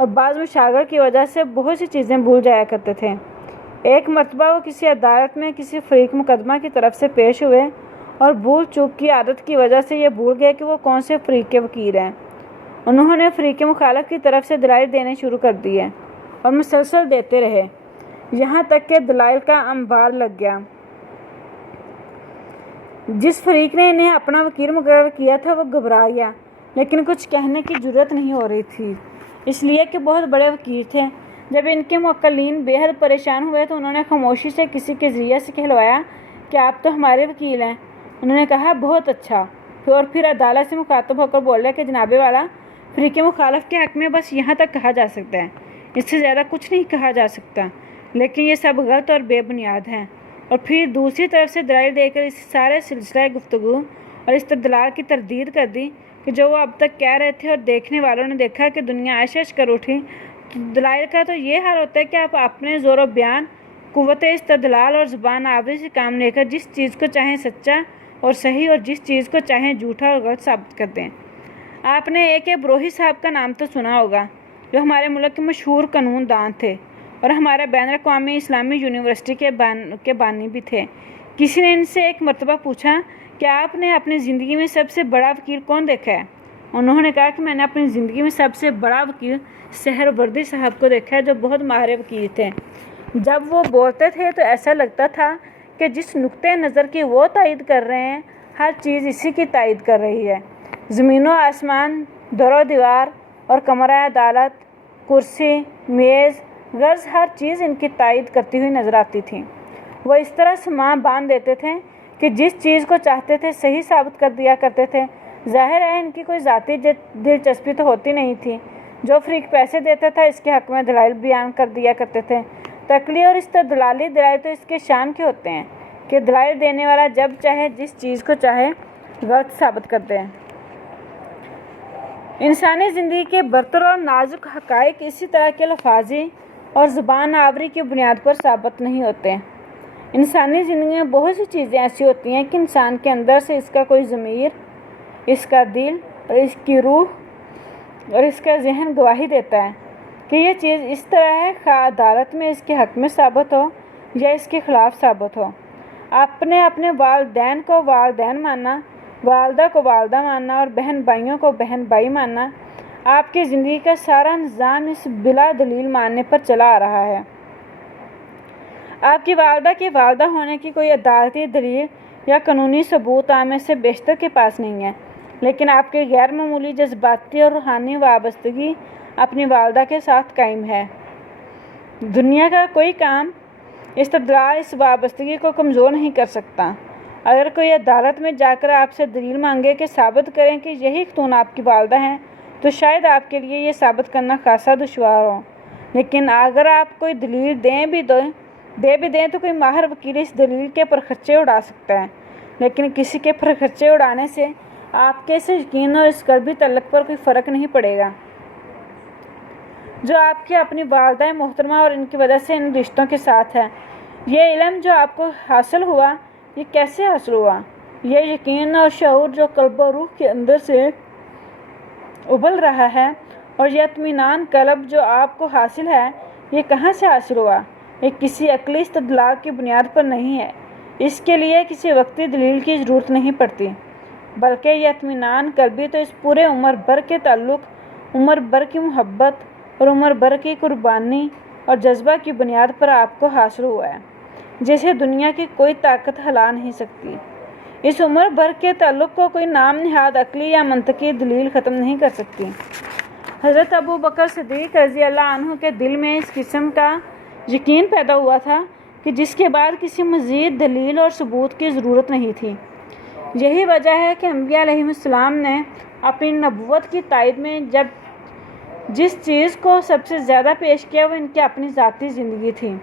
اور بعض مشاغل کی وجہ سے بہت سی چیزیں بھول جایا کرتے تھے۔ ایک مرتبہ وہ کسی عدالت میں کسی فریق مقدمہ کی طرف سے پیش ہوئے اور بھول چوک کی عادت کی وجہ سے یہ بھول گئے کہ وہ کون سے فریق کے وکیل ہیں۔ انہوں نے فریق مخالف کی طرف سے دلائل دینے شروع کر دیے اور مسلسل دیتے رہے، یہاں تک کہ دلائل کا انبار لگ گیا۔ جس فریق نے انہیں اپنا وکیل مقرر کیا تھا وہ گھبرا گیا، لیکن کچھ کہنے کی جرات نہیں ہو رہی تھی، اس لیے کہ بہت بڑے وکیل تھے۔ جب ان کے موکلین بے حد پریشان ہوئے تو انہوں نے خاموشی سے کسی کے ذریعے سے کہلوایا کہ آپ تو ہمارے وکیل ہیں۔ انہوں نے کہا بہت اچھا، اور پھر عدالت سے مخاطب ہو کر بولے کہ جناب والا، فریق مخالف کے حق میں بس یہاں تک کہا جا سکتا ہے، اس سے زیادہ کچھ نہیں کہا جا سکتا، لیکن یہ سب غلط اور بے بنیاد ہیں۔ اور پھر دوسری طرف سے دلائل دے کر اس سارے سلسلہ گفتگو اور استدلال کی تردید کر دی کہ جو وہ اب تک کہہ رہے تھے، اور دیکھنے والوں نے دیکھا کہ دنیا عش عش کر اٹھی۔ تو دلائل کا تو یہ حال ہوتا ہے کہ آپ اپنے زور و بیان، قوت استدلال اور زبان آوری سے کام لے کر جس چیز کو چاہیں سچا اور صحیح اور جس چیز کو چاہیں جھوٹا اور غلط ثابت کر دیں۔ آپ نے اے بروہی صاحب کا نام تو سنا ہوگا، جو ہمارے ملک کے مشہور قانون دان تھے اور ہمارے بین الاقوامی اسلامی یونیورسٹی کے بانی بھی تھے۔ کسی نے ان سے ایک مرتبہ پوچھا کہ آپ نے اپنی زندگی میں سب سے بڑا وکیل کون دیکھا ہے؟ انہوں نے کہا کہ میں نے اپنی زندگی میں سب سے بڑا وکیل سہروردی صاحب کو دیکھا ہے، جو بہت ماہر وکیل تھے۔ جب وہ بولتے تھے تو ایسا لگتا تھا کہ جس نقطۂ نظر کی وہ تائید کر رہے ہیں، ہر چیز اسی کی تائید کر رہی ہے۔ زمین و آسمان، در و دیوار اور کمرہ عدالت، کرسی، میز، غرض ہر چیز ان کی تائید کرتی ہوئی نظر آتی تھی۔ وہ اس طرح سماں باندھ دیتے تھے کہ جس چیز کو چاہتے تھے صحیح ثابت کر دیا کرتے تھے۔ ظاہر ہے ان کی کوئی ذاتی دلچسپی تو ہوتی نہیں تھی۔ جو فریق پیسے دیتا تھا اس کے حق میں دلائل بیان کر دیا کرتے تھے۔ تقلی اور استدلالی دلائل تو اس کے شان کے ہوتے ہیں کہ دلائل دینے والا جب چاہے جس چیز کو چاہے غلط ثابت کر دے۔ انسانی زندگی کے برتر اور نازک حقائق اسی طرح کے لفاظی اور زبان آوری کی بنیاد پر ثابت نہیں ہوتے۔ انسانی زندگی میں بہت سی چیزیں ایسی ہوتی ہیں کہ انسان کے اندر سے اس کا کوئی ضمیر، اس کا دل اور اس کی روح اور اس کا ذہن گواہی دیتا ہے کہ یہ چیز اس طرح ہے، خواہ عدالت میں اس کے حق میں ثابت ہو یا اس کے خلاف ثابت ہو۔ اپنے والدین کو والدین ماننا، والدہ کو والدہ ماننا اور بہن بھائیوں کو بہن بھائی ماننا، آپ کی زندگی کا سارا نظام اس بلا دلیل ماننے پر چلا آ رہا ہے۔ آپ کی والدہ کے والدہ ہونے کی کوئی عدالتی دلیل یا قانونی ثبوت آپ میں سے بیشتر کے پاس نہیں ہے، لیکن آپ کی غیر معمولی جذباتی اور روحانی وابستگی اپنی والدہ کے ساتھ قائم ہے۔ دنیا کا کوئی کام استدلال اس وابستگی کو کمزور نہیں کر سکتا۔ اگر کوئی عدالت میں جا کر آپ سے دلیل مانگے کہ ثابت کریں کہ یہی خاتون آپ کی والدہ ہیں، تو شاید آپ کے لیے یہ ثابت کرنا خاصا دشوار ہو، لیکن اگر آپ کوئی دلیل دے بھی دیں تو کوئی ماہر وکیل اس دلیل کے پرخچے اڑا سکتا ہے، لیکن کسی کے پرخچے اڑانے سے آپ کے اس یقین اور اس قلبی تعلق پر کوئی فرق نہیں پڑے گا جو آپ کی اپنی والدہ محترمہ اور ان کی وجہ سے ان رشتوں کے ساتھ ہے۔ یہ علم جو آپ کو حاصل ہوا، یہ کیسے حاصل ہوا؟ یہ یقین اور شعور جو قلب و روح کے اندر سے ابل رہا ہے، اور یہ اطمینان قلب جو آپ کو حاصل ہے، یہ کہاں سے حاصل ہوا؟ یہ کسی عقلی استدلال کی بنیاد پر نہیں ہے۔ اس کے لیے کسی وقتی دلیل کی ضرورت نہیں پڑتی، بلکہ یہ اطمینان قلبی تو اس پورے عمر بھر کے تعلق، عمر بھر کی محبت اور عمر بھر کی قربانی اور جذبہ کی بنیاد پر آپ کو حاصل ہوا ہے، جسے دنیا کی کوئی طاقت ہلا نہیں سکتی۔ اس عمر بھر کے تعلق کو کوئی نام نہاد عقلی یا منطقی دلیل ختم نہیں کر سکتی۔ حضرت ابو بکر صدیق رضی اللہ عنہ کے دل میں اس قسم کا یقین پیدا ہوا تھا کہ جس کے بعد کسی مزید دلیل اور ثبوت کی ضرورت نہیں تھی۔ یہی وجہ ہے کہ انبیاء علیہم السلام نے اپنی نبوت کی تائید میں جس چیز کو سب سے زیادہ پیش کیا وہ ان کی اپنی ذاتی زندگی تھی۔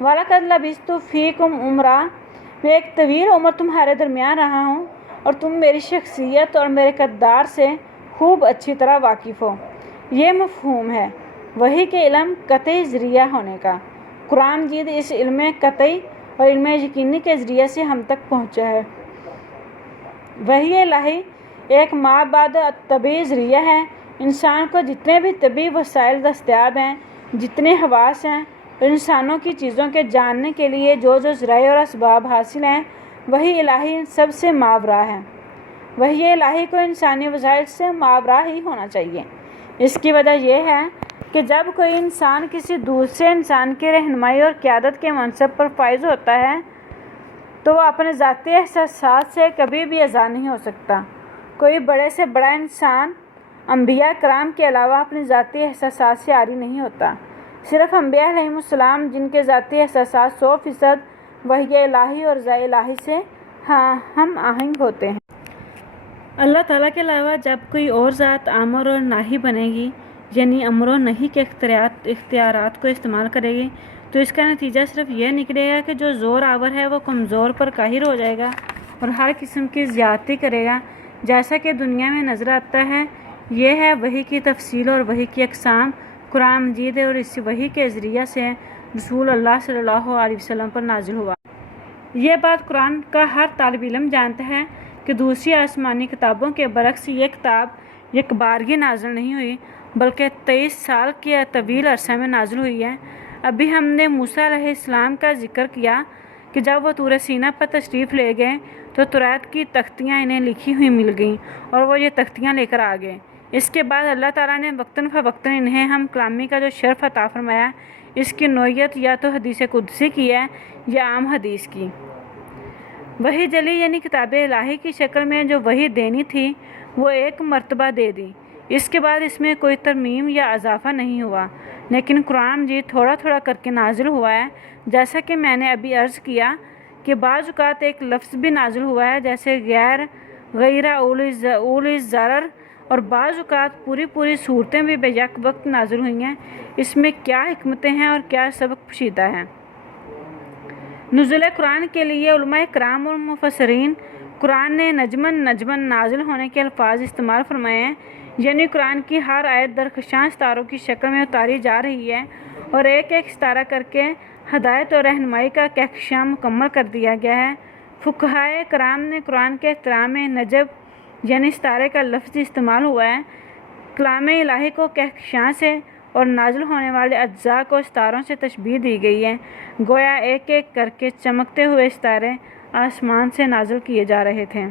وَلَقَدْ لَبِثْتُ فِيكُمْ عُمْرًا، میں ایک طویل عمر تمہارے درمیان رہا ہوں اور تم میری شخصیت اور میرے کردار سے خوب اچھی طرح واقف ہو۔ یہ مفہوم ہے وحی کے علم قطعی ذریعہ ہونے کا۔ قرآن مجید اس علم قطعی اور علم یقینی کے ذریعے سے ہم تک پہنچا ہے۔ وحی الہی ایک مابعد طبعی ذریعہ ہے، انسان کو جتنے بھی طبی وسائل دستیاب ہیں، جتنے حواس ہیں، اور انسانوں کی چیزوں کے جاننے کے لیے جو ذرائع اور اسباب حاصل ہیں، وہی الہی ان سب سے ماورا ہے۔ وحی الہی کو انسانی وسائل سے ماورا ہی ہونا چاہیے۔ اس کی وجہ یہ ہے کہ جب کوئی انسان کسی دوسرے انسان کی رہنمائی اور قیادت کے منصب پر فائز ہوتا ہے تو وہ اپنے ذاتی احساسات سے کبھی بھی آزاد نہیں ہو سکتا۔ کوئی بڑے سے بڑا انسان انبیاء کرام کے علاوہ اپنے ذاتی احساسات سے عاری نہیں ہوتا۔ صرف انبیاء علیہم السلام جن کے ذاتی احساسات 100% وحی الہی اور رضا الہی سے ہم آہنگ ہوتے ہیں۔ اللہ تعالیٰ کے علاوہ جب کوئی اور ذات امر اور ناہی بنے گی، یعنی امر و نہی کے اختیارات کو استعمال کرے گی، تو اس کا نتیجہ صرف یہ نکلے گا کہ جو زور آور ہے وہ کمزور پر قاہر ہو جائے گا اور ہر قسم کی زیادتی کرے گا۔ جیسا کہ دنیا میں نظر آتا ہے، یہ ہے وحی کی تفصیل اور وحی کی اقسام قرآن مجید اور اس وحی کے ذریعہ سے رسول اللہ صلی اللہ علیہ وسلم پر نازل ہوا۔ یہ بات قرآن کا ہر طالب علم جانتا ہے کہ دوسری آسمانی کتابوں کے برعکس یہ کتاب یک بارگی نازل نہیں ہوئی، بلکہ 23 سال کے طویل عرصے میں نازل ہوئی ہے۔ ابھی ہم نے موسیٰ علیہ السلام کا ذکر کیا کہ جب وہ طور سینہ پر تشریف لے گئے تو توریت کی تختیاں انہیں لکھی ہوئی مل گئیں اور وہ یہ تختیاں لے کر آ گئے۔ اس کے بعد اللہ تعالیٰ نے وقتاً فوقتاً انہیں ہم کلامی کا جو شرف عطا فرمایا، اس کی نوعیت یا تو حدیث قدسی کی ہے یا عام حدیث کی۔ وحی جلی یعنی کتاب الہی کی شکل میں جو وحی دینی تھی وہ ایک مرتبہ دے دی، اس کے بعد اس میں کوئی ترمیم یا اضافہ نہیں ہوا، لیکن قرآن مجید تھوڑا تھوڑا کر کے نازل ہوا ہے۔ جیسا کہ میں نے ابھی عرض کیا کہ بعض اوقات ایک لفظ بھی نازل ہوا ہے جیسے غیر اولی ضرر، اور بعض اوقات پوری صورتیں بھی بیک وقت نازل ہوئی ہیں۔ اس میں کیا حکمتیں ہیں اور کیا سبق پوشیدہ ہیں؟ نزول قرآن کے لیے علماء کرام اور مفسرین قرآن نے نجمن نازل ہونے کے الفاظ استعمال فرمائے ہیں، یعنی قرآن کی ہر آیت درخشاں ستاروں کی شکل میں اتاری جا رہی ہے اور ایک ایک ستارہ کر کے ہدایت اور رہنمائی کا کہکشاں مکمل کر دیا گیا ہے۔ فقہائے کرام نے قرآن کے احترام میں نجم یعنی ستارے کا لفظ استعمال ہوا ہے۔ کلام الہی کو کہکشاں سے اور نازل ہونے والے اجزاء کو ستاروں سے تشبیہ دی گئی ہے، گویا ایک ایک کر کے چمکتے ہوئے ستارے آسمان سے نازل کیے جا رہے تھے۔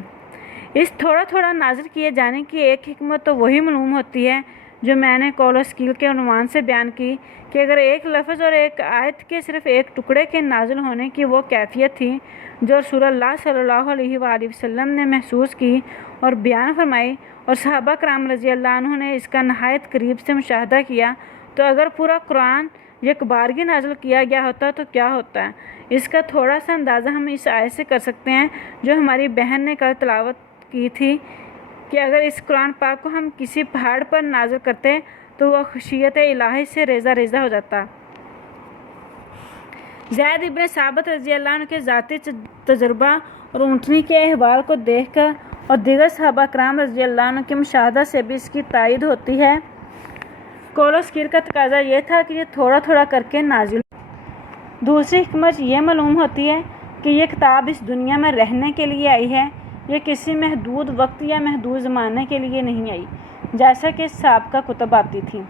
اس تھوڑا تھوڑا نازل کیے جانے کی ایک حکمت تو وہی معلوم ہوتی ہے جو میں نے قول و اسکیل کے عنوان سے بیان کی کہ اگر ایک لفظ اور ایک آیت کے صرف ایک ٹکڑے کے نازل ہونے کی وہ کیفیت تھی جو رسول اللہ صلی اللہ علیہ وآلہ وسلم نے محسوس کی اور بیان فرمائی اور صحابہ کرام رضی اللہ عنہ نے اس کا نہایت قریب سے مشاہدہ کیا، تو اگر پورا قرآن یک بارگی نازل کیا گیا ہوتا تو کیا ہوتا ہے؟ اس کا تھوڑا سا اندازہ ہم اس آیت سے کر سکتے ہیں جو ہماری بہن نے کل تلاوت کی تھی کہ اگر اس قرآن پاک کو ہم کسی پہاڑ پر نازل کرتے تو وہ خشیت الہی سے ریزہ ریزہ ہو جاتا۔ زید ابن ثابت رضی اللہ عنہ کے ذاتی تجربہ اور اونٹنی کے احوال کو دیکھ کر اور دیگر صحابہ کرام رضی اللہ عنہ کے مشاہدہ سے بھی اس کی تائید ہوتی ہے۔ قول و اسکیل کا تقاضا یہ تھا کہ یہ تھوڑا تھوڑا کر کے نازل۔ دوسری حکمت یہ معلوم ہوتی ہے کہ یہ کتاب اس دنیا میں رہنے کے لیے آئی ہے، یہ کسی محدود وقت یا محدود زمانے کے لیے نہیں آئی جیسا کہ سابقہ کتب آتی تھیں۔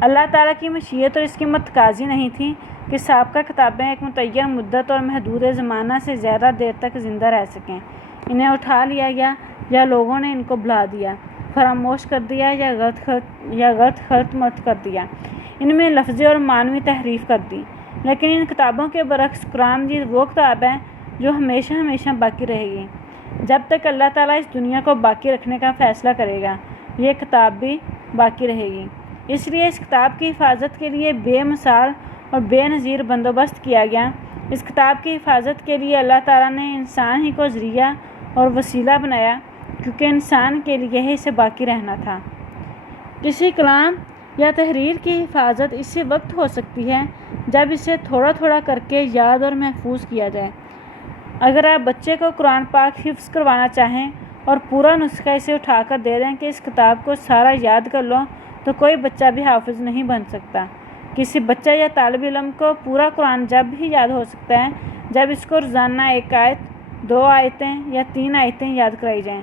اللہ تعالیٰ کی مشیت اور اس کی متقاضی نہیں تھی کہ سابقہ کتابیں ایک متعین مدت اور محدود زمانہ سے زیادہ دیر تک زندہ رہ سکیں۔ انہیں اٹھا لیا گیا یا لوگوں نے ان کو بھلا دیا، فراموش کر دیا یا غلط خلط مت کر دیا، ان میں لفظی اور معنوی تحریف کر دی۔ لیکن ان کتابوں کے برعکس قرآن مجید وہ کتاب ہے جو ہمیشہ ہمیشہ باقی رہے گی۔ جب تک اللہ تعالیٰ اس دنیا کو باقی رکھنے کا فیصلہ کرے گا، یہ کتاب بھی باقی رہے گی۔ اس لیے اس کتاب کی حفاظت کے لیے بے مثال اور بے نظیر بندوبست کیا گیا۔ اس کتاب کی حفاظت کے لیے اللہ تعالیٰ نے انسان ہی کو ذریعہ اور وسیلہ بنایا، کیونکہ انسان کے لیے ہی اسے باقی رہنا تھا۔ کسی کلام یا تحریر کی حفاظت اسی وقت ہو سکتی ہے جب اسے تھوڑا تھوڑا کر کے یاد اور محفوظ کیا جائے۔ اگر آپ بچے کو قرآن پاک حفظ کروانا چاہیں اور پورا نسخہ اسے اٹھا کر دے دیں کہ اس کتاب کو سارا یاد کر لو، تو کوئی بچہ بھی حافظ نہیں بن سکتا۔ کسی بچہ یا طالب علم کو پورا قرآن جب بھی یاد ہو سکتا ہے جب اس کو روزانہ ایک آیت، 2 آیتیں یا 3 آیتیں یاد کرائی جائیں۔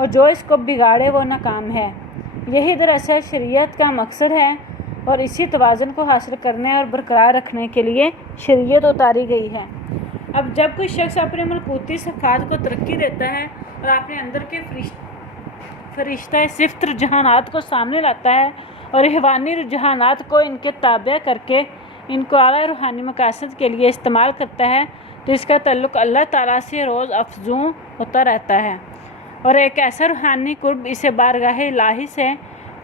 اور جو اس کو بگاڑے وہ ناکام ہے۔ یہی دراصل شریعت کا مقصد ہے اور اسی توازن کو حاصل کرنے اور برقرار رکھنے کے لیے شریعت اتاری گئی ہے۔ اب جب کوئی شخص اپنے ملکوتی صفات کو ترقی دیتا ہے اور اپنے اندر کے فرشتہ صفت رجحانات کو سامنے لاتا ہے اور حیوانی رجحانات کو ان کے تابع کر کے ان کو اعلیٰ روحانی مقاصد کے لیے استعمال کرتا ہے تو اس کا تعلق اللہ تعالیٰ سے روز افزوں ہوتا رہتا ہے اور ایک ایسا روحانی قرب اسے بارگاہ الہی سے،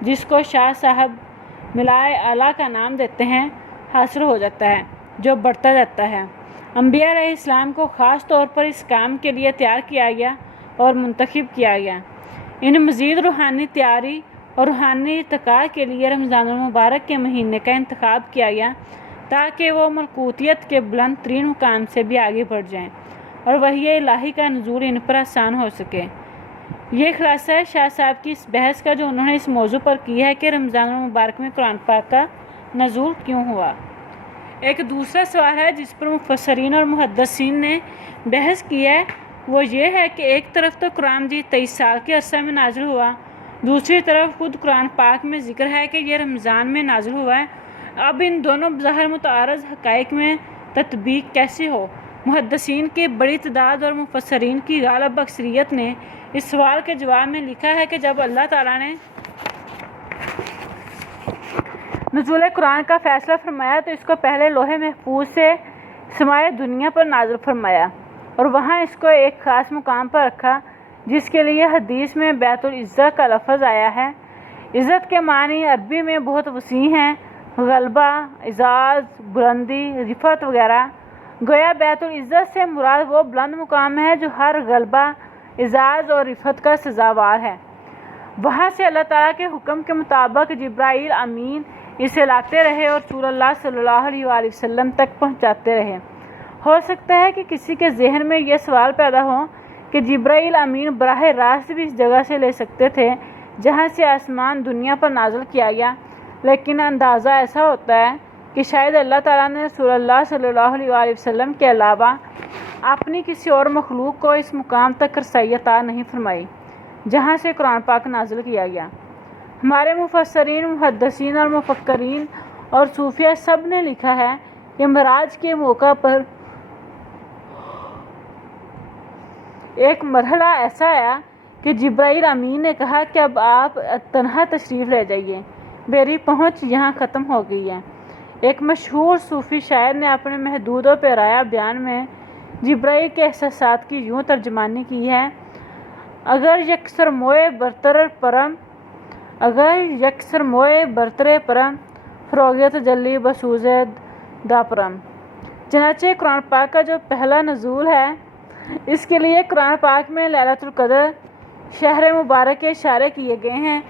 جس کو شاہ صاحب ملائے اعلیٰ کا نام دیتے ہیں، حاصل ہو جاتا ہے، جو بڑھتا جاتا ہے۔ انبیاء علیہ السلام کو خاص طور پر اس کام کے لیے تیار کیا گیا اور منتخب کیا گیا۔ ان مزید روحانی تیاری اور روحانی ارتقاء کے لیے رمضان المبارک کے مہینے کا انتخاب کیا گیا تاکہ وہ ملکوتیت کے بلند ترین مقام سے بھی آگے بڑھ جائیں اور وحی الہی کا نزول ان پر آسان ہو سکے۔ یہ خلاصہ ہے شاہ صاحب کی اس بحث کا جو انہوں نے اس موضوع پر کی ہے کہ رمضان المبارک میں قرآن پاک کا نزول کیوں ہوا۔ ایک دوسرا سوال ہے جس پر مفسرین اور محدثین نے بحث کی ہے، وہ یہ ہے کہ ایک طرف تو قرآن مجید 23 سال کے عرصہ میں نازل ہوا، دوسری طرف خود قرآن پاک میں ذکر ہے کہ یہ رمضان میں نازل ہوا ہے۔ اب ان دونوں بظاہر متعارض حقائق میں تطبیق کیسے ہو؟ محدثین کی بڑی تعداد اور مفسرین کی غالب اکثریت نے اس سوال کے جواب میں لکھا ہے کہ جب اللہ تعالیٰ نے نزول قرآن کا فیصلہ فرمایا تو اس کو پہلے لوح محفوظ سے سمائے دنیا پر نازل فرمایا اور وہاں اس کو ایک خاص مقام پر رکھا، جس کے لیے حدیث میں بیت العزہ کا لفظ آیا ہے۔ عزت کے معنی عربی میں بہت وسیع ہیں، غلبہ، اعزاز، بلندی، رفعت وغیرہ۔ گویا بیت العزہ سے مراد وہ بلند مقام ہے جو ہر غلبہ، اعزاز اور رفعت کا سزاوار ہے۔ وہاں سے اللہ تعالیٰ کے حکم کے مطابق جبرائیل امین اسے لاتے رہے اور رسول اللہ صلی اللہ علیہ وآلہ وسلم تک پہنچاتے رہے۔ ہو سکتا ہے کہ کسی کے ذہن میں یہ سوال پیدا ہو کہ جبرائیل امین براہ راست بھی اس جگہ سے لے سکتے تھے جہاں سے آسمان دنیا پر نازل کیا گیا، لیکن اندازہ ایسا ہوتا ہے کہ شاید اللہ تعالیٰ نے رسول اللہ صلی اللہ علیہ وآلہ وسلم کے علاوہ اپنی کسی اور مخلوق کو اس مقام تک رسائی عطا نہیں فرمائی جہاں سے قرآن پاک نازل کیا گیا۔ ہمارے مفسرین، محدثین اور مفکرین اور صوفیہ سب نے لکھا ہے کہ معراج کے موقع پر ایک مرحلہ ایسا آیا کہ جبرائیل امین نے کہا کہ اب آپ تنہا تشریف لے جائیے، میری پہنچ یہاں ختم ہو گئی ہے۔ ایک مشہور صوفی شاعر نے اپنے محدود و پیرایہ بیان میں جبرائیل کے احساسات کی یوں ترجمانی کی ہے: اگر یکسر موئے برتر پرم فروغیت جلی بسوز داپرم۔ چنانچہ قرآن پاک کا جو پہلا نزول ہے، اس کے لیے قرآن پاک میں لیلۃ القدر شہر مبارک کے اشارے کیے گئے ہیں۔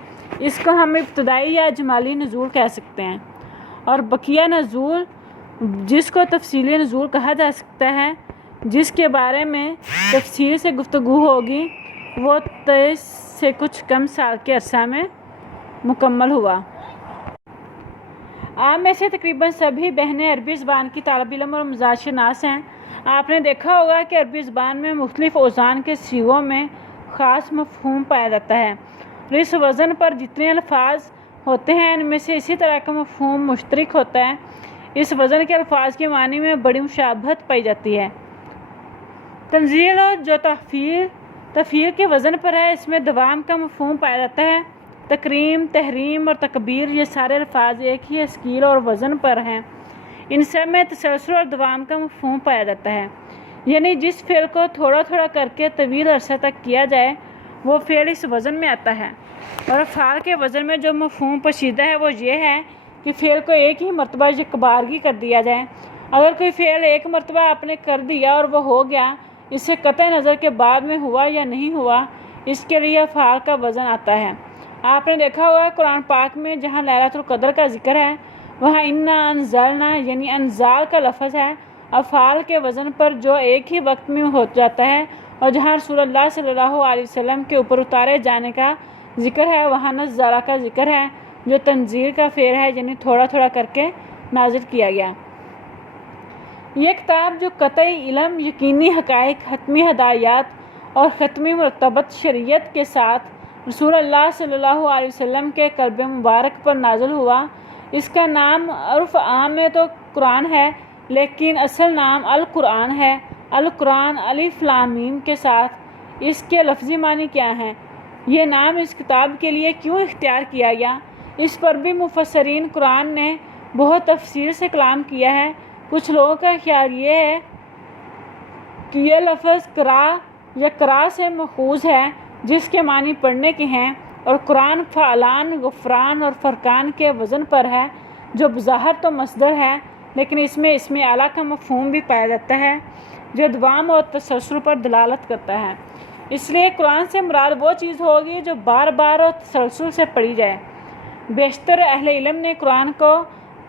اس کو ہم ابتدائی یا جمالی نزول کہہ سکتے ہیں، اور بقیہ نزول جس کو تفصیلی نزول کہا جا سکتا ہے، جس کے بارے میں تفصیل سے گفتگو ہوگی، وہ 23 سے کچھ کم سال کے عرصہ میں مکمل ہوا۔ آپ میں سے تقریباً سبھی بہنیں عربی زبان کی طالب علم اور مزاج شناس ہیں۔ آپ نے دیکھا ہوگا کہ عربی زبان میں مختلف اوزان کے صیغوں میں خاص مفہوم پایا جاتا ہے، اور اس وزن پر جتنے الفاظ ہوتے ہیں ان میں سے اسی طرح کا مفہوم مشترک ہوتا ہے۔ اس وزن کے الفاظ کے معنی میں بڑی مشابہت پائی جاتی ہے۔ تنزیل جو تفعیل کے وزن پر ہے، اس میں دوام کا مفہوم پایا جاتا ہے۔ تکریم، تحریم اور تکبیر، یہ سارے الفاظ ایک ہی اسکیل اور وزن پر ہیں۔ ان سب میں تسلسل اور دوام کا مفہوم پایا جاتا ہے، یعنی جس فعل کو تھوڑا تھوڑا کر کے طویل عرصہ تک کیا جائے وہ فعل اس وزن میں آتا ہے۔ اور افعال کے وزن میں جو مفہوم پوشیدہ ہے وہ یہ ہے کہ فعل کو ایک ہی مرتبہ یکبارگی کر دیا جائے۔ اگر کوئی فعل ایک مرتبہ آپ نے کر دیا اور وہ ہو گیا، اس سے قطع نظر کے بعد میں ہوا یا نہیں ہوا، اس کے لیے افعال کا وزن آتا ہے۔ آپ نے دیکھا ہوگا قرآن پاک میں جہاں لیلۃ القدر کا ذکر ہے، وہاں انا انزلنا یعنی انزال کا لفظ ہے افعال کے وزن پر جو ایک ہی وقت میں ہو جاتا ہے، اور جہاں رسول اللہ صلی اللہ علیہ وسلم کے اوپر اتارے جانے کا ذکر ہے وہاں نزلہ کا ذکر ہے جو تنزیل کا فعل ہے، یعنی تھوڑا تھوڑا کر کے نازل کیا گیا۔ یہ کتاب جو قطعی علم، یقینی حقائق، حتمی ہدایات اور ختمی مرتبط شریعت کے ساتھ رسول اللہ صلی اللہ علیہ وسلم کے قلب مبارک پر نازل ہوا۔ اس کا نام عرف عام میں تو قرآن ہے، لیکن اصل نام القرآن ہے۔ القرآن الف لام میم کے ساتھ اس کے لفظی معنی کیا ہیں؟ یہ نام اس کتاب کے لیے کیوں اختیار کیا گیا؟ اس پر بھی مفسرین قرآن نے بہت تفصیل سے کلام کیا ہے۔ کچھ لوگوں کا خیال یہ ہے کہ یہ لفظ قرا یا قرا سے ماخوذ ہے، جس کے معنی پڑھنے کے ہیں، اور قرآن فعلان، غفران اور فرقان کے وزن پر ہے، جو بظاہر تو مصدر ہے، لیکن اس میں اسم اعلیٰ کا مفہوم بھی پایا جاتا ہے جو دوام اور تسلسل پر دلالت کرتا ہے۔ اس لیے قرآن سے مراد وہ چیز ہوگی جو بار بار اور تسلسل سے پڑھی جائے۔ بیشتر اہل علم نے قرآن کو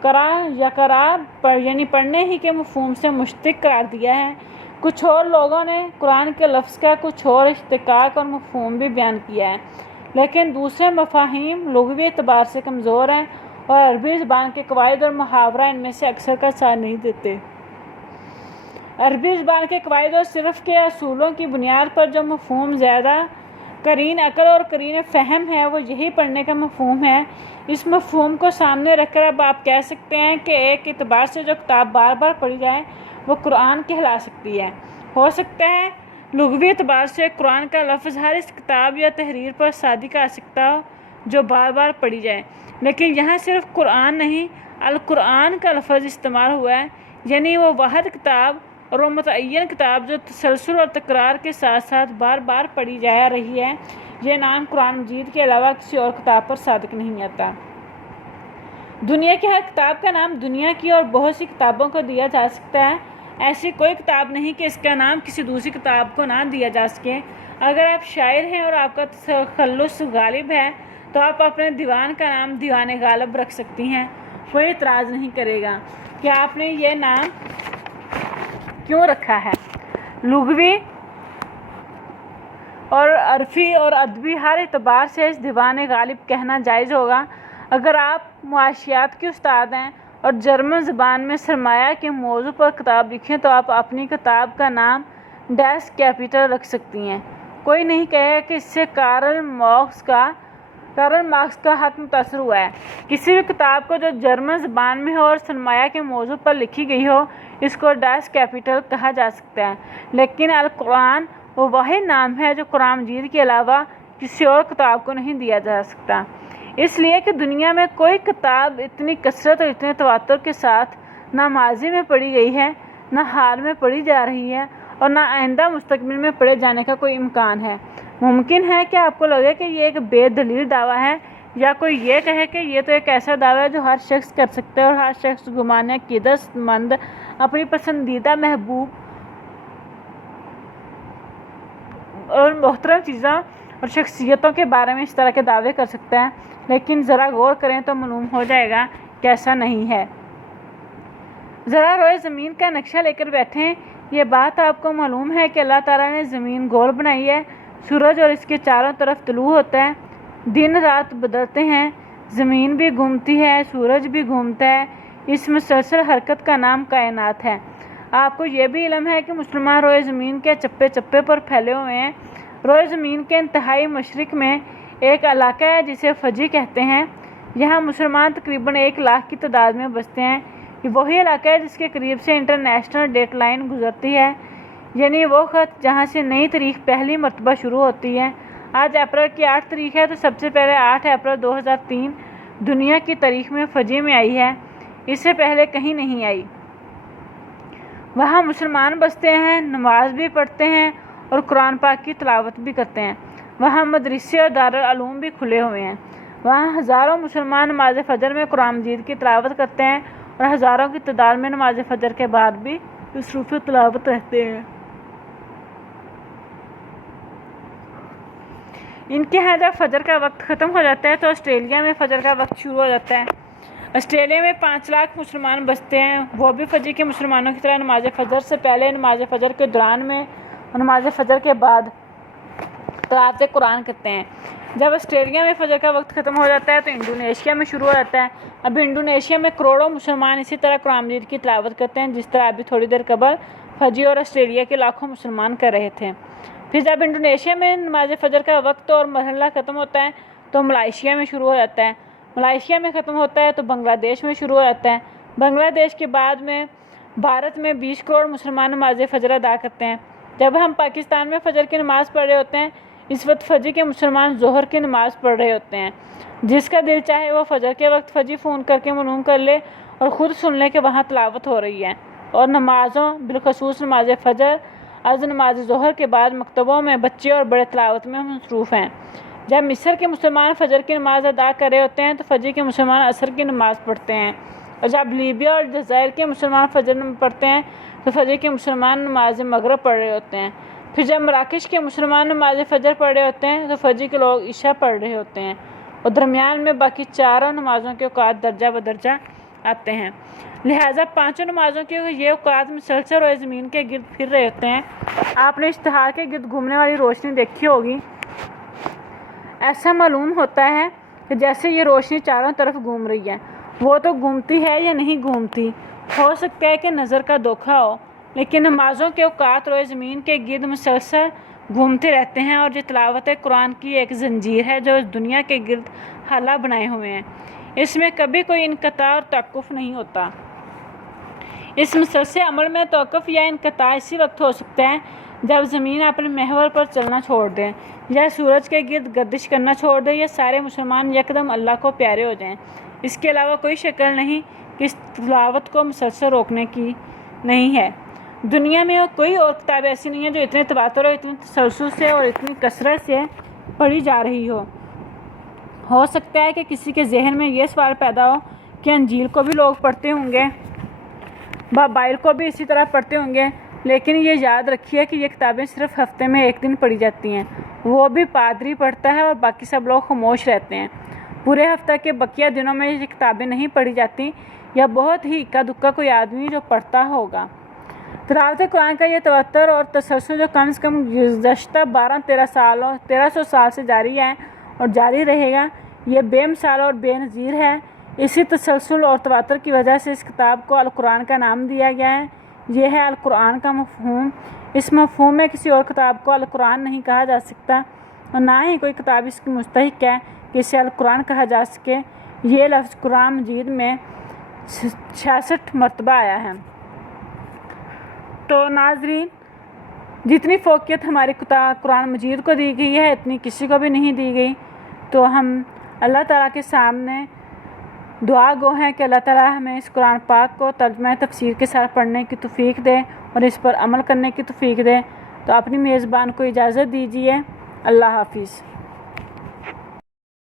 قرا یا قرا یعنی پڑھنے ہی کے مفہوم سے مشتق قرار دیا ہے۔ کچھ اور لوگوں نے قرآن کے لفظ کا کچھ اور اشتقاق اور مفہوم بھی بیان کیا ہے، لیکن دوسرے مفاہیم لغوی اعتبار سے کمزور ہیں اور عربی زبان کے قواعد اور محاورہ ان میں سے اکثر کا ساتھ نہیں دیتے۔ عربی زبان کے قواعد اور صرف کے اصولوں کی بنیاد پر جو مفہوم زیادہ قرین عقل اور قرین فہم ہے، وہ یہی پڑھنے کا مفہوم ہے۔ اس مفہوم کو سامنے رکھ کر اب آپ کہہ سکتے ہیں کہ ایک اعتبار سے جو کتاب بار بار پڑھی جائے وہ قرآن کہلا سکتی ہے۔ ہو سکتا ہے لغوی اعتبار سے قرآن کا لفظ ہر اس کتاب یا تحریر پر صادق آ سکتا ہو جو بار بار پڑھی جائے، لیکن یہاں صرف قرآن نہیں، القرآن کا لفظ استعمال ہوا ہے، یعنی وہ واحد کتاب اور وہ متعین کتاب جو تسلسل اور تکرار کے ساتھ ساتھ بار بار پڑھی جا رہی ہے۔ یہ نام قرآن مجید کے علاوہ کسی اور کتاب پر صادق نہیں آتا۔ دنیا کی ہر کتاب کا نام دنیا کی اور بہت سی کتابوں کو دیا جا سکتا ہے۔ ایسی کوئی کتاب نہیں کہ اس کا نام کسی دوسری کتاب کو نہ دیا جا سکے۔ اگر آپ شاعر ہیں اور آپ کا تخلص غالب ہے تو آپ اپنے دیوان کا نام دیوان غالب رکھ سکتی ہیں، کوئی اعتراض نہیں کرے گا کہ آپ نے یہ نام کیوں رکھا ہے۔ لغوی اور عرفی اور ادبی ہر اعتبار سے اس دیوان غالب کہنا جائز ہوگا۔ اگر آپ معاشیات کے استاد ہیں اور جرمن زبان میں سرمایہ کے موضوع پر کتاب لکھیں تو آپ اپنی کتاب کا نام ڈیس کیپیٹل رکھ سکتی ہیں۔ کوئی نہیں کہے گا کہ اس سے کارل مارکس کا حق متاثر ہوا ہے۔ کسی بھی کتاب کو جو جرمن زبان میں ہو اور سرمایہ کے موضوع پر لکھی گئی ہو، اس کو ڈیس کیپیٹل کہا جا سکتا ہے، لیکن القرآن وہ واحد نام ہے جو قرآن مجید کے علاوہ کسی اور کتاب کو نہیں دیا جا سکتا، اس لیے کہ دنیا میں کوئی کتاب اتنی کثرت اور اتنے تواتر کے ساتھ نہ ماضی میں پڑھی گئی ہے، نہ حال میں پڑھی جا رہی ہے، اور نہ آئندہ مستقبل میں پڑھے جانے کا کوئی امکان ہے۔ ممکن ہے کہ آپ کو لگے کہ یہ ایک بے دلیل دعویٰ ہے، یا کوئی یہ کہے کہ یہ تو ایک ایسا دعویٰ ہے جو ہر شخص کر سکتا ہے اور ہر شخص گمان عقیدت مند اپنی پسندیدہ محبوب اور محترم چیزوں اور شخصیتوں کے بارے میں اس طرح کے دعوے کر سکتا ہے، لیکن ذرا غور کریں تو معلوم ہو جائے گا کہ ایسا نہیں ہے۔ ذرا روئے زمین کا نقشہ لے کر بیٹھیں۔ یہ بات آپ کو معلوم ہے کہ اللہ تعالیٰ نے زمین گول بنائی ہے، سورج اور اس کے چاروں طرف طلوع ہوتا ہے، دن رات بدلتے ہیں، زمین بھی گھومتی ہے، سورج بھی گھومتا ہے، اس مسلسل حرکت کا نام کائنات ہے۔ آپ کو یہ بھی علم ہے کہ مسلمان روئے زمین کے چپے چپے پر پھیلے ہوئے ہیں۔ روئے زمین کے انتہائی مشرق میں ایک علاقہ ہے جسے فجی کہتے ہیں، یہاں مسلمان تقریباً 1 لاکھ کی تعداد میں بستے ہیں۔ یہ وہی علاقہ ہے جس کے قریب سے انٹرنیشنل ڈیٹ لائن گزرتی ہے، یعنی وہ خط جہاں سے نئی تاریخ پہلی مرتبہ شروع ہوتی ہے۔ آج اپریل کی 8 تاریخ ہے، تو سب سے پہلے 8 اپریل 2003 دنیا کی تاریخ میں فجی میں آئی ہے، اس سے پہلے کہیں نہیں آئی۔ وہاں مسلمان بستے ہیں، نماز بھی پڑھتے ہیں اور قرآن پاک کی تلاوت بھی کرتے ہیں۔ وہاں مدرسے اور دارالعلوم بھی کھلے ہوئے ہیں۔ وہاں ہزاروں مسلمان نماز فجر میں قرآن مجید کی تلاوت کرتے ہیں اور ہزاروں کی تعداد میں نماز فجر کے بعد بھی مصروف تلاوت رہتے ہیں۔ ان کے ہاں جب فجر کا وقت ختم ہو جاتا ہے تو آسٹریلیا میں فجر کا وقت شروع ہو جاتا ہے۔ آسٹریلیا میں 5 لاکھ مسلمان بستے ہیں، وہ بھی فجر کے مسلمانوں کی طرح نماز فجر سے پہلے، نماز فجر کے دوران میں اور نماز فجر کے بعد تلاوت قرآن کرتے ہیں۔ جب آسٹریلیا میں فجر کا وقت ختم ہو جاتا ہے تو انڈونیشیا میں شروع ہو جاتا ہے۔ اب انڈونیشیا میں کروڑوں مسلمان اسی طرح قرآن مجید کی تلاوت کرتے ہیں، جس طرح ابھی تھوڑی دیر قبل فجی اور آسٹریلیا کے لاکھوں مسلمان کر رہے تھے۔ پھر جب انڈونیشیا میں نماز فجر کا وقت اور مرحلہ ختم ہوتا ہے تو ملائیشیا میں شروع ہو جاتا ہے، ملائیشیا میں ختم ہوتا ہے تو بنگلہ دیش میں شروع ہو جاتا ہے، بنگلہ دیش کے بعد میں بھارت میں 20 کروڑ مسلمان نماز فجر ادا کرتے ہیں۔ جب ہم پاکستان میں فجر کی نماز پڑھ رہے ہوتے ہیں، اس وقت فجر کے مسلمان ظہر کی نماز پڑھ رہے ہوتے ہیں۔ جس کا دل چاہے وہ فجر کے وقت فجر فون کر کے معلوم کر لے اور خود سن لے کہ وہاں تلاوت ہو رہی ہے، اور نمازوں بالخصوص نماز فجر از نماز ظہر کے بعد مکتبوں میں بچے اور بڑے تلاوت میں مصروف ہیں۔ جب مصر کے مسلمان فجر کی نماز ادا کر رہے ہوتے ہیں تو فجر کے مسلمان عصر کی نماز پڑھتے ہیں، اور جب لیبیا اور جزائر کے مسلمان فجر پڑھتے ہیں تو فجر کے مسلمان نماز مغرب پڑھ رہے ہوتے ہیں۔ پھر جب مراکش کے مسلمان نماز فجر پڑھ رہے ہوتے ہیں تو فجر کے لوگ عشاء پڑھ رہے ہوتے ہیں، اور درمیان میں باقی چاروں نمازوں کے اوقات درجہ بدرجہ آتے ہیں۔ لہٰذا پانچوں نمازوں کے یہ اوقات مسلسل روئے زمین کے گرد پھر رہے ہوتے ہیں۔ آپ نے اشتہار کے گرد گھومنے والی روشنی دیکھی ہوگی، ایسا معلوم ہوتا ہے کہ جیسے یہ روشنی چاروں طرف گھوم رہی ہے۔ وہ تو گھومتی ہے یا نہیں گھومتی، ہو سکتا ہے کہ نظر کا دھوکہ ہو، لیکن نمازوں کے اوقات روئے زمین کے گرد مسلسل گھومتے رہتے ہیں، اور یہ تلاوت قرآن کی ایک زنجیر ہے جو اس دنیا کے گرد حلقہ بنائے ہوئے ہیں۔ اس میں کبھی کوئی انقطاع اور توقف نہیں ہوتا۔ اس مسلسل عمل میں توقف یا انقطاع اسی وقت ہو سکتا ہے جب زمین اپنے محور پر چلنا چھوڑ دے، یا سورج کے گرد گردش کرنا چھوڑ دے، یا سارے مسلمان یکدم اللہ کو پیارے ہو جائیں۔ اس کے علاوہ کوئی شکل نہیں کہ اس تلاوت کو مسلسل روکنے کی نہیں ہے۔ دنیا میں کوئی اور کتاب ایسی نہیں ہے جو اتنے تواتر اور اتنی تسلسل سے اور اتنی کثرت سے پڑھی جا رہی ہو سکتا ہے کہ کسی کے ذہن میں یہ سوال پیدا ہو کہ انجیل کو بھی لوگ پڑھتے ہوں گے، بائبل کو بھی اسی طرح پڑھتے ہوں گے، لیکن یہ یاد رکھیے کہ یہ کتابیں صرف ہفتے میں ایک دن پڑھی جاتی ہیں، وہ بھی پادری پڑھتا ہے اور باقی سب لوگ خاموش رہتے ہیں۔ پورے ہفتہ کے بقیہ دنوں میں یہ کتابیں نہیں پڑھی جاتی، یا بہت ہی اکا دکا کوئی آدمی جو پڑھتا ہوگا۔ تلاوت قرآن کا یہ تواتر اور تسلسل جو کم از کم گزشتہ 1300 سال سے جاری ہے اور جاری رہے گا، یہ بے مثال اور بے نظیر ہے۔ اسی تسلسل اور تواتر کی وجہ سے اس کتاب کو القرآن کا نام دیا گیا ہے۔ یہ ہے القرآن کا مفہوم۔ اس مفہوم میں کسی اور کتاب کو القرآن نہیں کہا جا سکتا، اور نہ ہی کوئی کتاب اس کی مستحق ہے کہ اسے القرآن کہا جا سکے۔ یہ لفظ قرآن مجید میں 66 مرتبہ آیا ہے۔ تو ناظرین، جتنی فوقیت ہماری قرآن مجید کو دی گئی ہے اتنی کسی کو بھی نہیں دی گئی۔ تو ہم اللہ تعالیٰ کے سامنے دعا گو ہیں کہ اللہ تعالیٰ ہمیں اس قرآن پاک کو ترجمہ تفسیر کے ساتھ پڑھنے کی توفیق دے اور اس پر عمل کرنے کی توفیق دے۔ تو اپنی میزبان کو اجازت دیجیے۔ اللہ حافظ۔